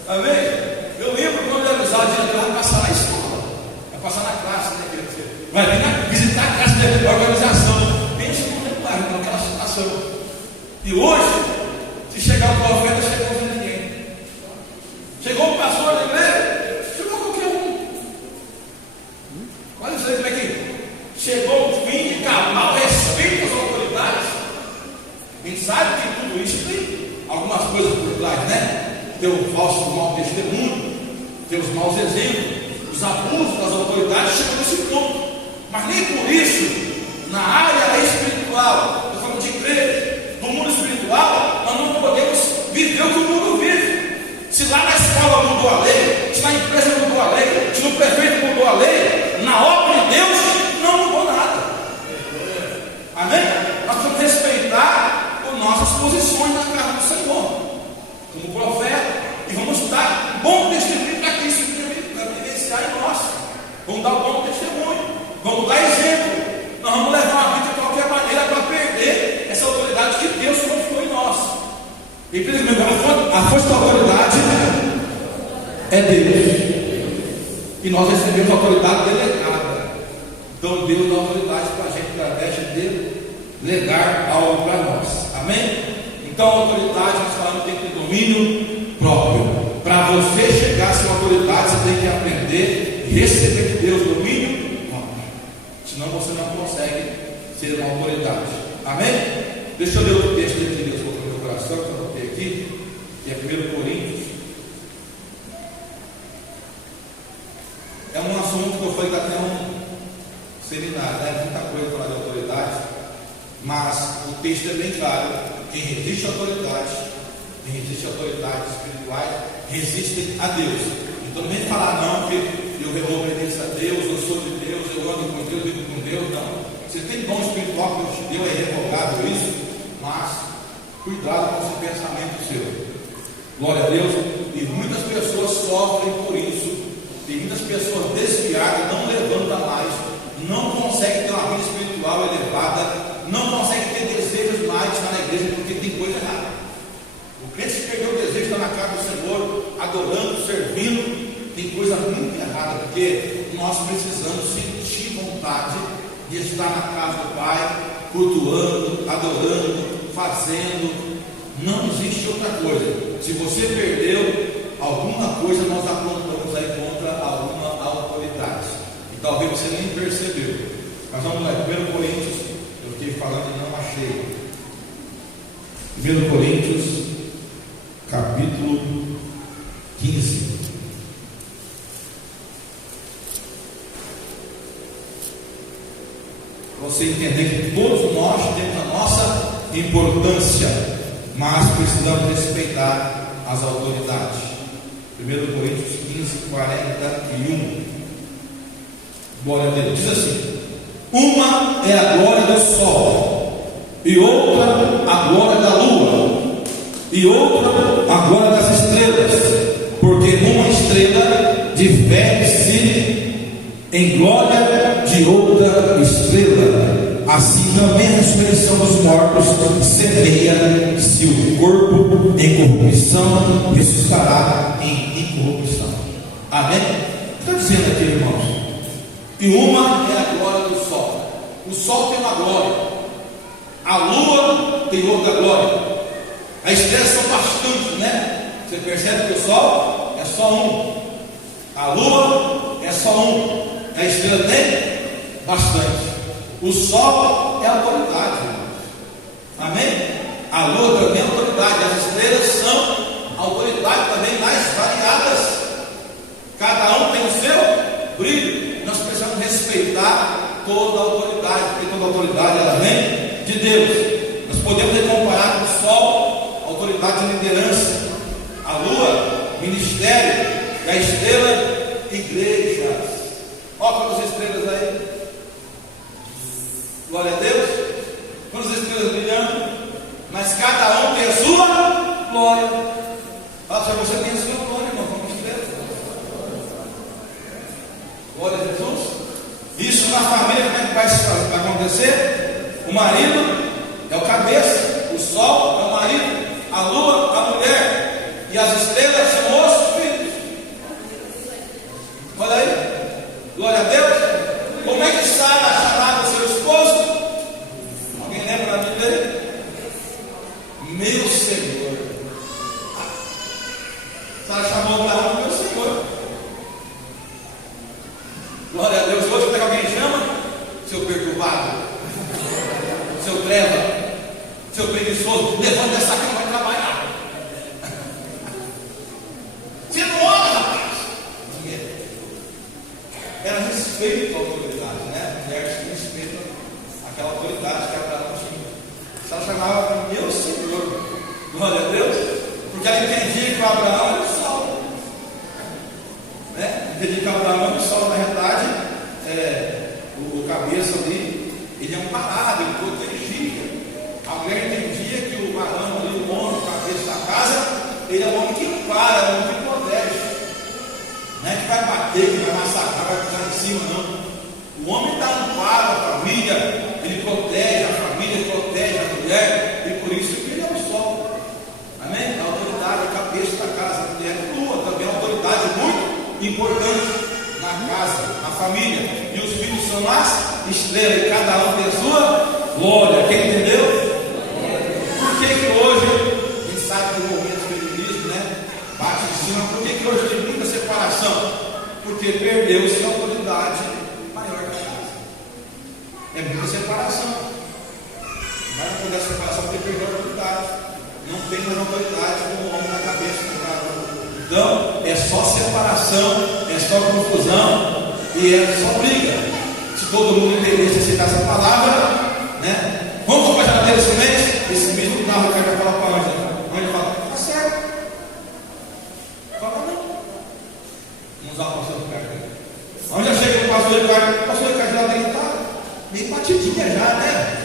Amém? Eu lembro quando eu avisava de entrar, vai passar na escola, vai passar na classe, né? Vai vir visitar a classe da organização. Pensa no regular, naquela situação. E hoje, se chegar um profeta, chegou sem ninguém. Chegou um pastor da igreja, chegou qualquer um. Olha isso aí, como é que chegou o fim de cabal, respeito às autoridades. A gente sabe que tudo isso tem algumas coisas por trás, né? Tem o falso mau testemunho, tem os maus exemplos, os abusos das autoridades chegam nesse ponto. Mas nem por isso, na área espiritual, eu falo de igreja, do mundo espiritual, nós não podemos viver o que o mundo vive. Se lá na escola mudou a lei, se na empresa mudou a lei, se no prefeito mudou a lei, na obra de Deus não mudou. Vamos dar um bom testemunho. Vamos dar exemplo. Nós vamos levar a vida de qualquer maneira para perder essa autoridade que Deus confiou em nós. Infelizmente, a força da autoridade é Deus. E nós recebemos a autoridade delegada. Então Deus dá autoridade para a gente através de delegar algo para nós. Amém? Então a autoridade, nós falamos, tem que ter domínio próprio. Para você chegar a ser uma autoridade, você tem que aprender e receber de Deus domínio próprio. Senão você não consegue ser uma autoridade. Amém? Deixa eu ler outro texto que Deus colocou no meu coração, que eu coloquei aqui, que é 1 Coríntios. É um assunto que eu falei que até um seminário, né? Muita coisa para falar de autoridade, mas o texto é bem claro. Quem resiste à autoridade, quem resiste a autoridades espirituais, resiste a Deus. Então não vem falar não que eu obedeço a Deus, eu sou de Deus, eu ando com Deus, vivo com Deus. Não. Você tem dom espiritual que Deus te deu, é irrevogável isso, mas cuidado com esse pensamento seu. Glória a Deus. E muitas pessoas sofrem por isso. Tem muitas pessoas desviadas, não levantam mais, não conseguem ter uma vida espiritual elevada, não conseguem ter desejos mais de estar na igreja porque tem coisa errada. O crente que perdeu o desejo de estar na casa do Senhor, adorando, servindo, tem coisa muito errada, porque nós precisamos sentir vontade de estar na casa do Pai, cultuando, adorando, fazendo. Não existe outra coisa. Se você perdeu alguma coisa, nós apontamos aí contra alguma autoridade. E talvez você nem percebeu. Mas vamos lá, 1 Coríntios, eu fiquei falando e não achei. 1 Coríntios, capítulo 15. Você entender que todos nós temos a nossa importância, mas precisamos respeitar as autoridades. 1 Coríntios 15, 41. Glória a Deus. Diz assim: uma é a glória do sol, e outra a glória da lua, e outra a glória das estrelas, porque uma estrela diverte-se em glória de outra estrela. Assim também a ressurreição dos mortos semeia, se o corpo em corrupção ressuscitará em incorrupção. Amém? Está dizendo aqui, irmãos. E uma é a glória do sol. O sol tem uma glória, a lua tem outra glória. As estrelas são bastantes, né? Você percebe que o sol é só um, a lua é só um, a estrela tem bastante. O sol é autoridade, amém? A lua também é autoridade, as estrelas são autoridade também mais variadas. Cada um tem o seu brilho. Nós precisamos respeitar toda a autoridade, porque toda a autoridade ela vem de Deus. Nós podemos comparar com o sol, autoridade de liderança, a lua, ministério, e a estrela, igrejas. Olha quantas estrelas aí. Glória a Deus. Quantas estrelas brilhando? Mas cada um tem a sua glória. Fala para você, tem a sua glória, irmão, como estrela. Glória a Jesus. Isso na família, como é que vai acontecer? O marido é o cabeça, o sol é o marido, a lua a mulher, e as estrelas são os filhos. Olha aí. Glória a Deus. Como é que Sara chamava seu esposo? Alguém lembra da vida dele? Meu Senhor. Sara chamou Abraão de meu Senhor. Glória a Deus. Hoje, como é que alguém chama? Seu perturbado, seu treva, seu preguiçoso. Levanta dessa cama e vai trabalhar. Você não ora, rapaz. Era respeito à autoridade, né? A mulher tinha respeito àquela autoridade que Abraão tinha. Ela chamava meu Senhor. Glória a Deus. Porque ela entendia que o Abraão era o sol, né? Entendia que o Abraão era o sol. Na realidade, o cabeça ali, ele é um parado, ele protegia. A mulher entendia que o varão ali, o homem, o cabeça da casa, ele é o homem que para, é o homem que protege. Não é que vai bater, que vai massacrar, vai pisar em cima. importante na casa, na família, e os filhos são as estrelas, e cada um tem a sua glória. Quem entendeu? Por que hoje, a gente sabe do movimento feminismo, né? Bate em cima. Por que hoje tem muita separação? Porque perdeu-se a autoridade maior da casa. É muita separação. Vai não poder separação porque perdeu a autoridade. Não tem mais autoridade como homem na cabeça do cara. Então, é só separação, é só confusão e é só briga. Se todo mundo entendesse aceitar essa palavra, né? Vamos compartilhar a esse mês? Esse mês no carro o cara vai falar para a Ângela fala, tá certo. Fala não. Vamos usar o pastor Ricardo. Onde já chega o pastor Ricardo lá dentro tá meio batidinha já, né?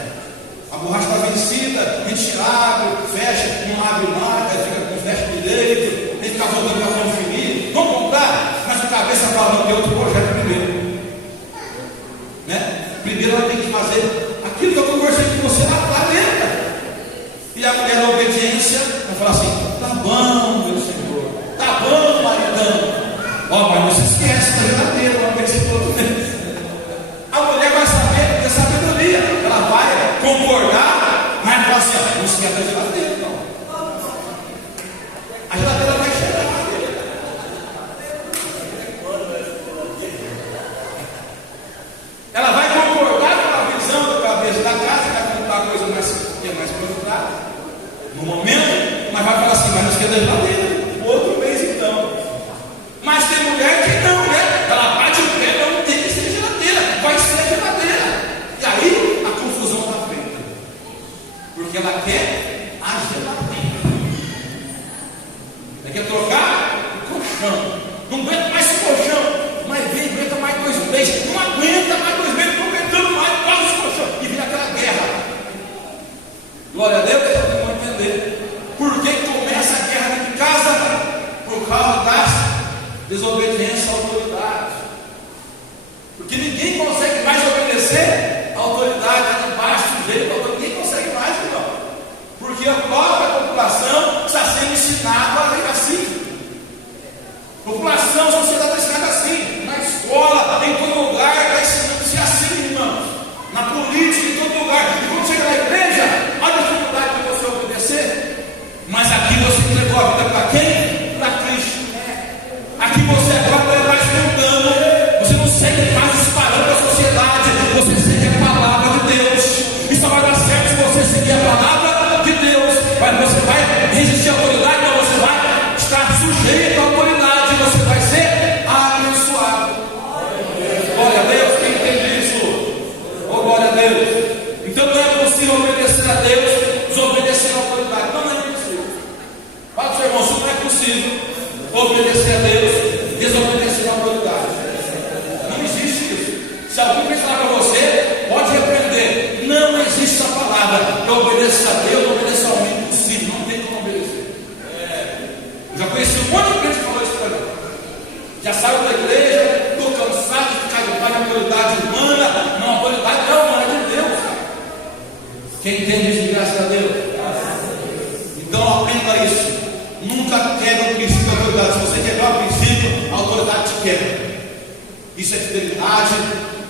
A borracha está vencida, a gente abre, fecha, não abre mais, fica com fecha direito. Ele fica voltando para conferir, vamos comprar, mas o cabeça fala, não, tem outro projeto primeiro, né? Primeiro ela tem que fazer aquilo que eu conversei com você lá dentro, e a mulher da obediência vai falar assim, tá bom meu Senhor, tá bom maridão, ó, mas não se esquece da geladeira, uma vez todo mês. A mulher vai saber, ter sabedoria, ela vai concordar, mas vai falar assim, ó, não esquece da geladeira, não. A geladeira vai chegar. Ela vai concordar com a visão do cabeça da casa, vai contar a coisa que é mais profunda no momento, mas vai falar assim, mas não esquece da geladeira. Outro mês então. Mas tem mulher que não, né? Ela bate o pé, não tem que ser geladeira, vai ser a geladeira. E aí a confusão está feita. Porque ela quer a geladeira. Ela quer trocar o colchão. Não aguenta mais esse colchão. Mas vem, aguenta mais 2 meses. Não aguenta mais 2 meses, não aguentando mais quase esse colchão. E vem aquela guerra. Glória a Deus, vocês vão entender. Por que começa a guerra dentro de casa? Por causa das desobediência à autoridade. Porque ninguém consegue mais obedecer a autoridade debaixo do jeito da autoridade. Ninguém consegue mais, irmão. Porque a própria população está sendo ensinada a ser assim. População, a sociedade está ensinada assim. Na escola, em todo lugar, está ensinando a ser assim, irmãos. Na política, em todo lugar. E quando chega na igreja, olha a dificuldade de você obedecer. Mas aqui você entregou a vida para quem? Para Cristo. Aqui você agora vai escutando. Você não segue mais os parâmetros da sociedade. Você segue a palavra de Deus. E só vai dar certo se você seguir a palavra de Deus. Mas você vai resistir à autoridade, mas você vai estar sujeito à autoridade. Você vai ser abençoado. Glória a Deus, quem entende isso? Oh, glória a Deus. Então não é possível obedecer a Deus desobedecer a autoridade. Não é possível. Fala para o seu irmão, isso não é possível. Obedecer a Deus, desobedecer a autoridade. Não existe isso. Se alguém vem falar para você, pode repreender. Não existe essa palavra. Eu obedeço a Deus, eu obedeço ao homem. Impossível, não tem como obedecer. Eu já conheci um monte de gente que falou isso para mim. Já saiu da igreja, estou cansado de ficar debaixo da autoridade humana. Não, a autoridade é humana, é de Deus. Quem entende isso, graças a Deus? Então aprenda isso. Nunca quebra o princípio da autoridade. Se você quebrar o princípio, a autoridade te quebra. Isso é fidelidade.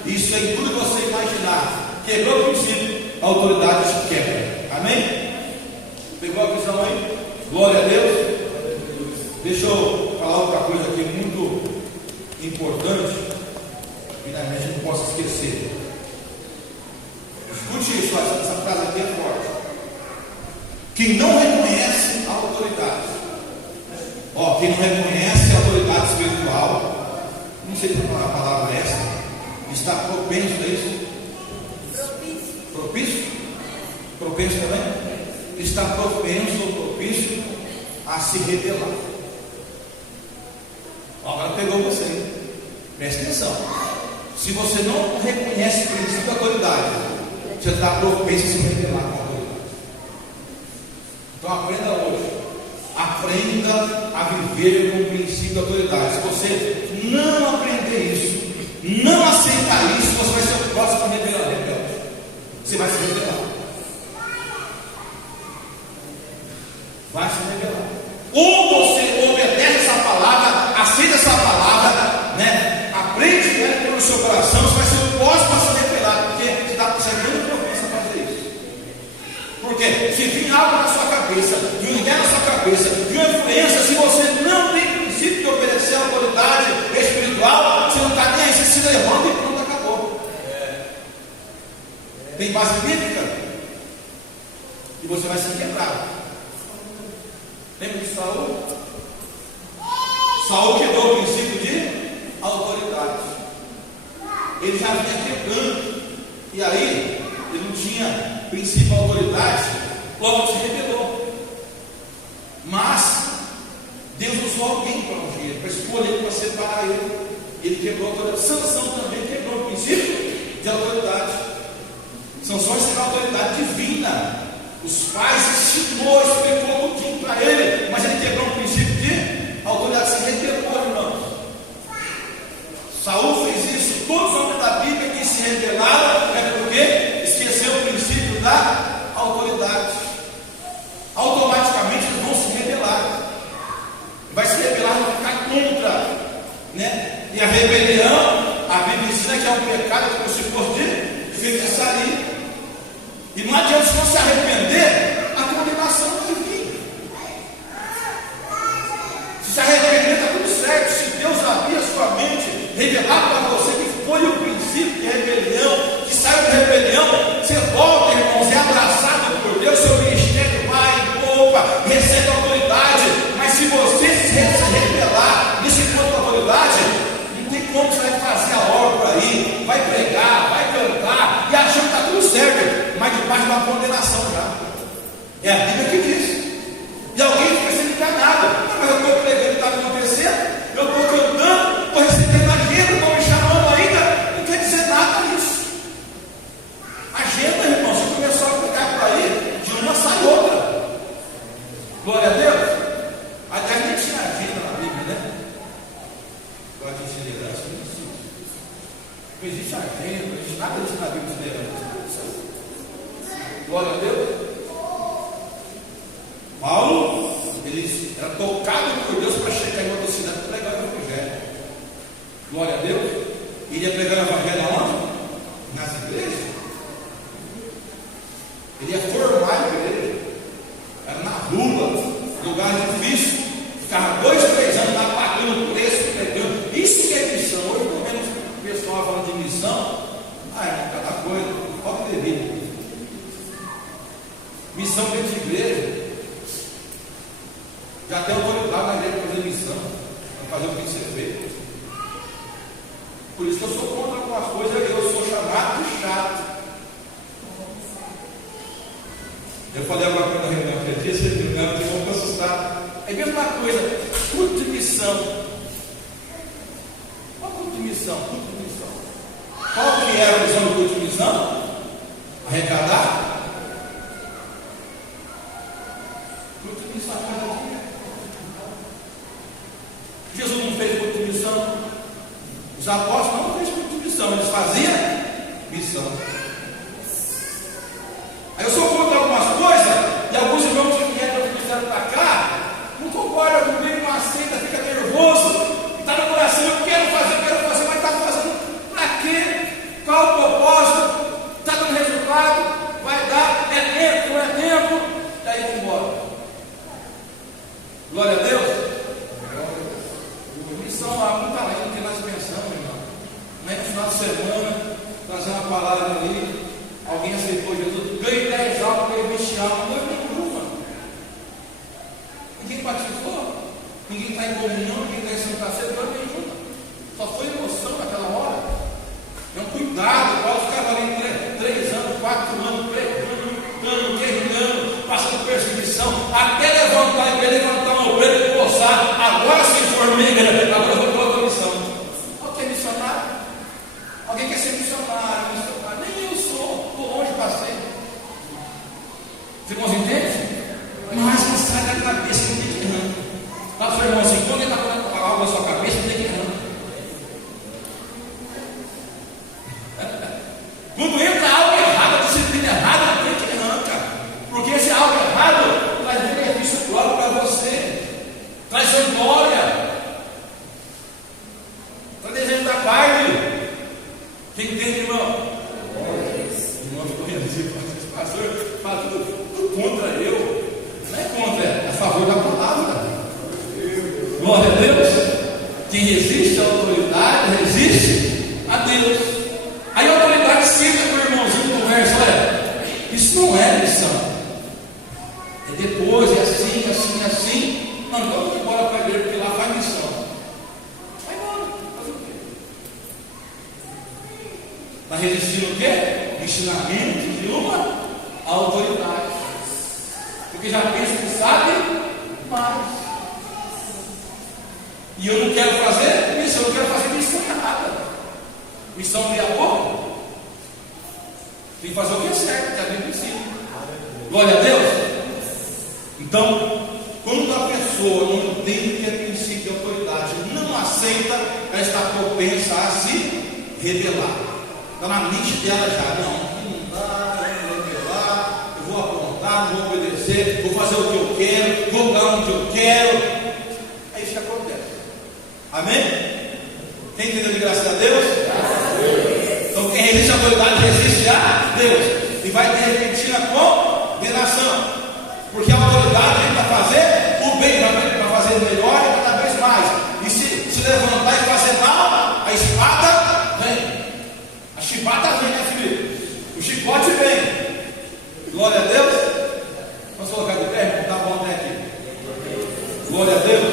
Isso é tudo que você imaginar. Quebrou o princípio, a autoridade te quebra. Amém? Pegou a visão aí? Glória a Deus. Deixa eu falar outra coisa aqui muito importante, que a gente não possa esquecer. Escute isso, essa frase aqui é forte. Quem não reconhece a autoridade, quem não reconhece a autoridade espiritual, não sei se a palavra é essa, está propenso a isso. Propício? Propenso também? Está propenso ou propício a se rebelar. Agora pegou você, hein? Presta atenção. Se você não reconhece o princípio da autoridade, você está propenso a se rebelar com a autoridade. Então aprenda hoje. Aprenda a viver com o princípio da autoridade. Se você não aprender isso, não aceitar isso, você vai ser o próximo a rebelde. Você vai se rebelar. Vai se rebelar. Ou você obedece essa palavra, aceita essa palavra, no seu coração, você vai ser o próximo a se revelar, porque você é grande propensa a fazer isso. Porque se vir algo na sua cabeça, de uma ideia na sua cabeça, de uma influência, se você não tem princípio de obedecer à autoridade espiritual, você não está nem aí, você se levanta e pronto, acabou. Tem base bíblica? E você vai ser quebrado. Lembra de Saul? Saul quebrou o princípio de autoridade. Ele já vinha quebrando. E aí, ele não tinha princípio de autoridade, logo se rebelou. Mas Deus usou alguém para ungir, para escolher, para separar ele. Ele quebrou a autoridade. Sansão também quebrou o princípio de autoridade. Sansão recebeu a autoridade divina. Os pais ensinou, explicou tudo para ele, mas ele quebrou o princípio de autoridade, se rebelou, irmãos. Saul fez isso. Todos os homens da Bíblia que se rebelaram é porque esqueceu o princípio da autoridade. Automaticamente eles vão se rebelar. Vai se rebelar, vai ficar contra, né? E a rebelião, a Bíblia ensina que é um pecado como se fosse de feitiçaria. E não adianta, se não se arrepender, a condenação vai vir. Se arrepender, está tudo certo. Se Deus abrir a sua mente, revelar para você que foi o princípio de rebelião, que saiu da rebelião, você volta, irmãos, é abraçado por Deus, seu ministério vai, poupa, recebe autoridade. Mas se você se rebelar nesse ponto de autoridade, não tem como você vai fazer a obra aí, vai pregar, vai cantar, e achando que está tudo certo, mas debaixo de uma condenação já. É a Bíblia que diz. E alguém fica sendo enganado. Mas eu estou pregando, está acontecendo, eu estou cantando, estou recebendo agenda, estão me chamando ainda, não quer dizer nada nisso. Agenda, irmão, se começou a pegar por aí, de uma sai outra. Glória a Deus. Aliás, nem tinha agenda na Bíblia, né? Agora que se lembrar isso, não existe agenda, não existe nada disso na Bíblia, se lembra. Glória a Deus. Paulo, ele era tocado por Deus para chegar em outra cidade e pregar o Evangelho. Glória a Deus. Ele ia pregar o Evangelho aonde? Nas igrejas. Ele ia formar a igreja. Era na rua, lugar difícil. Ficava 2, 3 anos lá pagando preço, pregando. Isso que é missão. Hoje, pelo menos, o pessoal falando de missão. É cada coisa. Pode ter vida. Missão dentro de igreja. Já tem autoridade na igreja para fazer missão, para fazer o que tem que ser feito. Por isso que eu sou contra algumas coisas, eu sou chamado de chato. Eu falei alguma coisa na reunião, que dia você viu, né? Eu vou assustar. É a mesma coisa, culto de missão. Qual culto de missão? Culto de missão. Qual que era a missão do culto de missão? Arrecadar? Jesus não fez culto de missão. Os apóstolos não fez culto de missão, eles faziam missão. Aí eu sou contra algumas coisas, e alguns irmãos que vieram para cá não concordam comigo, não aceita, fica nervoso, e está no coração, eu quero fazer, mas está fazendo para quê? Qual o propósito? Está dando resultado? Vai dar? É tempo, não é tempo? Daí vamos embora. Glória a Deus. Missão lá, não está lá, não tem mais pensão, irmão. Não é que no final de semana, trazer uma palavra ali, alguém aceitou Jesus, ganhei 10 almas, ganhei 20 almas, não ganhei nenhuma. Ninguém participou, ninguém está em comunhão, ninguém está em Santa Ceia, não ganhou nenhuma. Só foi emoção naquela hora. É um cuidado, pode ficar ali 3 anos, 4 anos, pregando, guerreando, passando perseguição, até levantar a igreja, levantar uma ovelha e coçar. Agora se formei, agora eu vou para outra missão. Alguém é missionário? Alguém quer ser missionário? Nem eu sou, estou longe, passei. Os irmãos entendem? Mas não sai da cabeça, não tem que errar. Fala para o irmão assim, quando ele está falando algo na sua cabeça, não tem que errar. Quando entra algo errado, disciplina errada, não tem que errar, cara. Porque esse algo errado traz benefício próprio para você, traz glória. Deus. Aí a autoridade senta com o irmãozinho e conversa: olha, isso não é missão. É depois, é assim, assim, assim. Não, então vamos embora para a igreja, porque lá faz missão. Vai embora, fazer o quê? Está resistindo o quê? O ensinamento de uma autoridade. Porque já pensa que sabe mais. E eu não quero fazer missão, eu quero fazer missão errada. Missão meia boca. Tem que fazer o que é certo, que a Bíblia ensina. Glória a Deus. Então, quando a pessoa não tem o que é princípio de autoridade, não aceita, ela está propensa a se rebelar. Está na mente dela já: não dá, eu vou rebelar, eu vou aprontar, vou obedecer, vou fazer o que eu quero, vou dar o que eu quero. É isso que acontece. Amém? Quem entendeu de graça a Deus? Então quem resiste à autoridade resiste a Deus, e vai ter repentina condenação. Porque a autoridade vem para fazer o bem, para fazer o melhor e cada vez mais. E se levantar e fazer mal, a espada vem. A chibata vem, né, filho? O chicote vem. Glória a Deus. Vamos colocar de pé? Tá bom até aqui. Glória a Deus.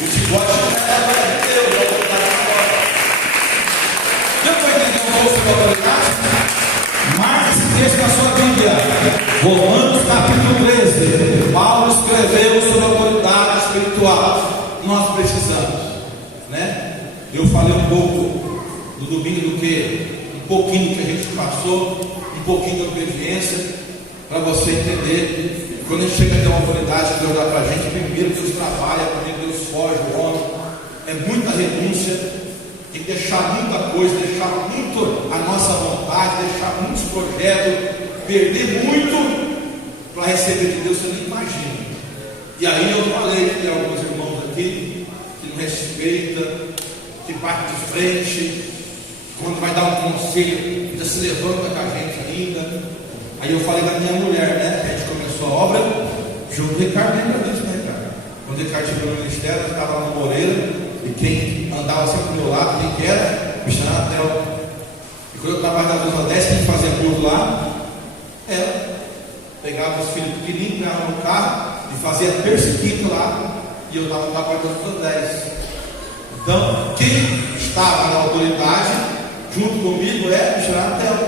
E o chicote é a glória de Deus. A autoridade de Deus. Deu para entender um pouco sobre a autoridade? Marque esse texto na sua Bíblia. Romanos capítulo 13. Paulo escreveu sobre a autoridade espiritual. Nós precisamos, né? Eu falei um pouco no domingo do que, um pouquinho que a gente passou, um pouquinho da obediência, para você entender. Quando a gente chega a ter uma autoridade que Deus dá para a gente, primeiro Deus trabalha, primeiro Deus foge o homem. É muita renúncia, tem que deixar muita coisa, deixar muito a nossa vontade, deixar muitos projetos, perder muito para receber de Deus, você nem imagina. E aí eu falei que tem alguns irmãos aqui que não respeita, que bate de frente, quando vai dar um conselho, ainda se levanta com a gente ainda. Aí eu falei da minha mulher, né? Que a gente começou a obra, junto com o Ricardo, lembra disso, né, Ricardo? Quando o Ricardo chegou no ministério, eu estava lá no Moreira, e quem andava sempre do meu lado, quem que era? Missionário Tel. E quando eu trabalhava na Luz 10, quem fazia curso lá? Ela pegava os filhos pequenininhos, pegava no carro e fazia terça-quinta lá, e eu estava trabalhando das 10. Então, quem estava na autoridade junto comigo é o missionário Tel.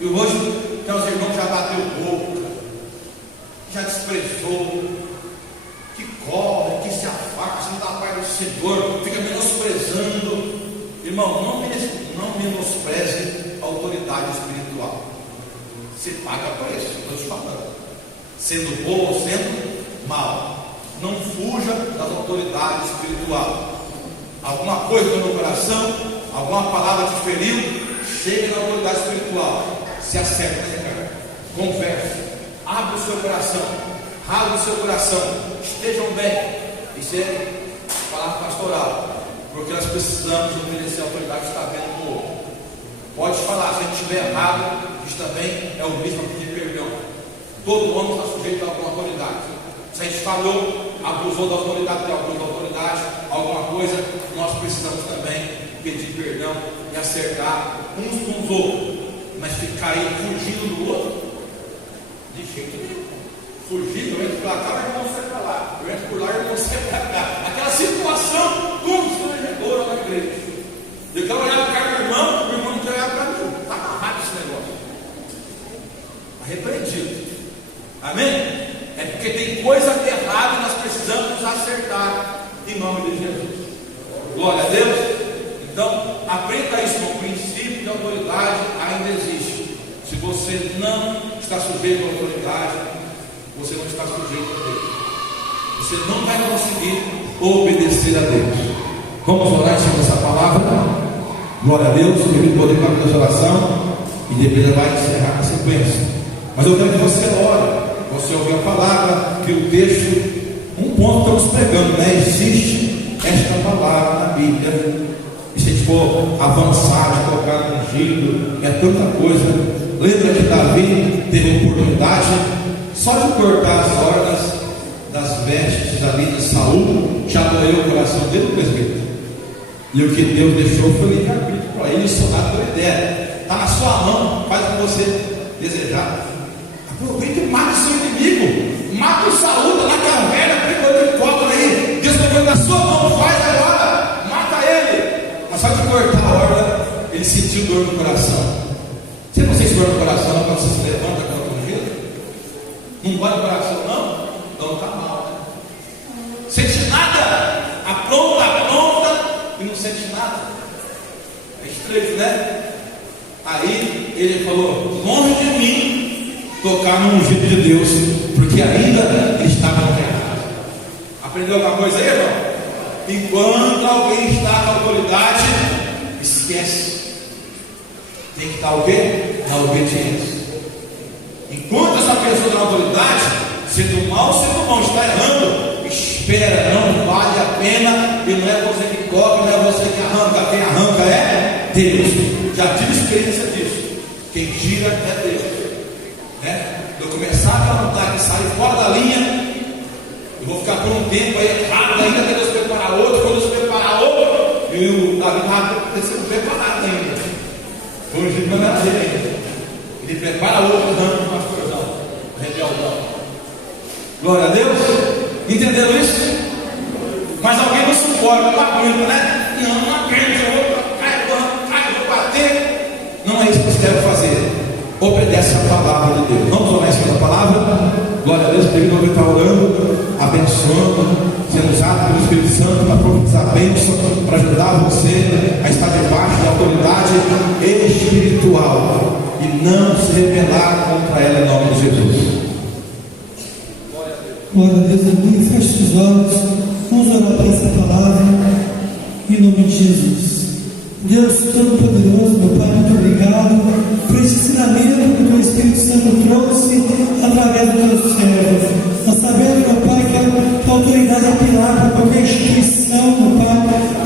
E hoje, então, os irmãos já bateu boca, já desprezou, que cobra, que se afasta, se não dá a paz do Senhor, fica menosprezando. Irmão, não menospreze a autoridade espiritual. Você paga por isso, estou te falando. Sendo bom ou sendo mal. Não fuja das autoridades espirituais. Alguma coisa no meu coração, alguma palavra te feriu, chegue na autoridade espiritual. Se acerta, né, cara? Converse. Abre o seu coração. Rasgue o seu coração. Estejam bem. Isso é palavra pastoral. Porque nós precisamos obedecer a autoridade que está vendo no outro. Pode falar, se a gente estiver errado, isso também é o mesmo a pedir perdão. Todo homem está sujeito a alguma autoridade. Se a gente falou, abusou da autoridade, de alguma autoridade, alguma coisa, nós precisamos também pedir perdão e acertar uns com os outros. Mas ficar aí fugindo do outro, de jeito nenhum. Fugindo, eu entro para cá, o irmão sai para lá. Eu entro por lá, o irmão sai para cá. Aquela situação constrangedora na igreja. Eu quero olhar para o irmão não quer olhar para mim. Está amarrado esse negócio. Arrependido. Amém? É porque tem coisa errada e nós precisamos nos acertar. Em nome de Jesus. Glória a Deus. Então, aprenda isso. O princípio de autoridade ainda existe. Se você não está sujeito à autoridade, você não está sujeito a Deus. Você não vai conseguir obedecer a Deus. Vamos orar em cima dessa palavra. Glória a Deus. Que poder para a nossa oração. E depois vai encerrar a sequência. Mas eu quero que você ore. Você ouviu a palavra, que o texto, um ponto estamos pregando, né? Existe esta palavra na Bíblia. E se a gente for avançar, colocar no ungido, é tanta coisa. Lembra que Davi teve oportunidade só de cortar as orlas das vestes ali de Saul, já doeu o coração dele, presbítero. E o que Deus deixou foi livre-arbítrio para ele, seu lado da ideia. Está na sua mão, faz o que você desejar. Aproveita e mata o seu inimigo. Mata o Saúl lá na caverna, pegou de copo aí. Deus pegou na sua mão, faz agora. Mata ele. Mas só de cortar a horda, ele sentiu dor no coração. Você não sente dor no coração quando você se levanta contra o gelo? Não dói no coração, não? Então está mal, né? Sente nada. Apronta e não sente nada. É estranho, né? Aí ele falou: longe de mim tocar no ungido de Deus, porque ainda ele estava no pecado. Aprendeu alguma coisa aí, irmão? Enquanto alguém está com autoridade, esquece. Tem que estar o quê? Na obediência. Enquanto essa pessoa na autoridade, sendo mal, está errando, espera, não vale a pena. E não é você que toca, não é você que arranca. Quem arranca é Deus. Já tive experiência disso. Quem tira é Deus, né? Eu começar a plantar que sai fora da linha, eu vou ficar por um tempo aí errado ainda, até Deus preparar outro. Quando Deus preparar outro, e o Davi estava sendo preparado ainda. Foi um jeito ainda. Ele prepara outro, dando uma coisa, rebeldão. Glória a Deus. Entenderam isso? Mas alguém não suporta, não aguenta, né? Não aguenta, eu vou bater. Não é isso que você deve fazer. Obedece a palavra de Deus. Vamos orar em cima da palavra. Glória a Deus. Devido ao que está orando, abençoando, sendo usado pelo Espírito Santo para profetizar a bênção, para ajudar você a estar debaixo da autoridade espiritual e não se rebelar contra ela em nome de Jesus. Glória a Deus, aleluia. Feche os olhos. Vamos orar por essa palavra em nome de Jesus. Deus Todo-Poderoso, meu Pai, muito obrigado por esse ensinamento que o Espírito Santo trouxe através dos teus servos. Nós sabemos, meu Pai, que a autoridade é pilar para qualquer instituição, meu Pai,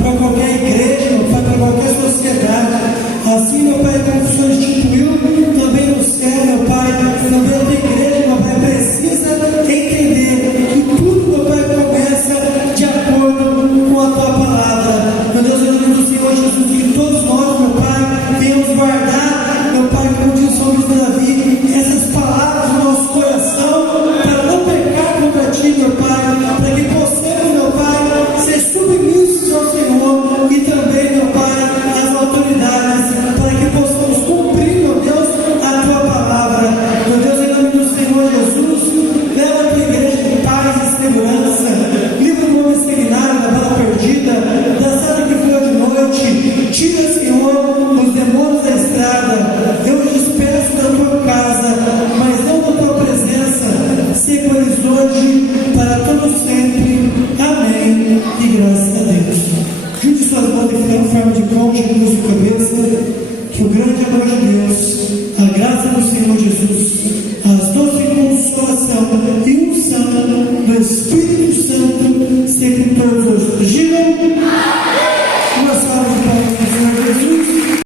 para qualquer igreja, meu Pai, para qualquer sociedade. Assim, meu Pai, como o Senhor instituiu também no céu, meu Pai, também a tua igreja, meu Pai, precisa entender que tudo, meu Pai, começa de acordo com a tua palavra. Meu Deus, eu amo do Senhor Jesus, que todos nós, meu Pai, venhamos guardar, meu Pai, como diz o salmista Davi, essas palavras no nosso coração, para não pecar contra ti, meu Pai, para que possamos, meu Pai, ser submissos ao Senhor e também, meu Pai, às autoridades, para que possamos cumprir, meu Deus, a tua palavra. Meu Deus, em nome do Senhor Jesus, leva a tua igreja de paz e segurança, livra o homem exterminado da bala perdida, da sala que foi de noite, tira, Senhor, os demônios da estrada. Eu te peço da tua casa, mas não da tua presença. Ser com eles hoje, para todo sempre. Amém. E graças a Deus. Junte suas mãos e ficar em forma de ponte, cruz de cabeça. Que o grande amor de Deus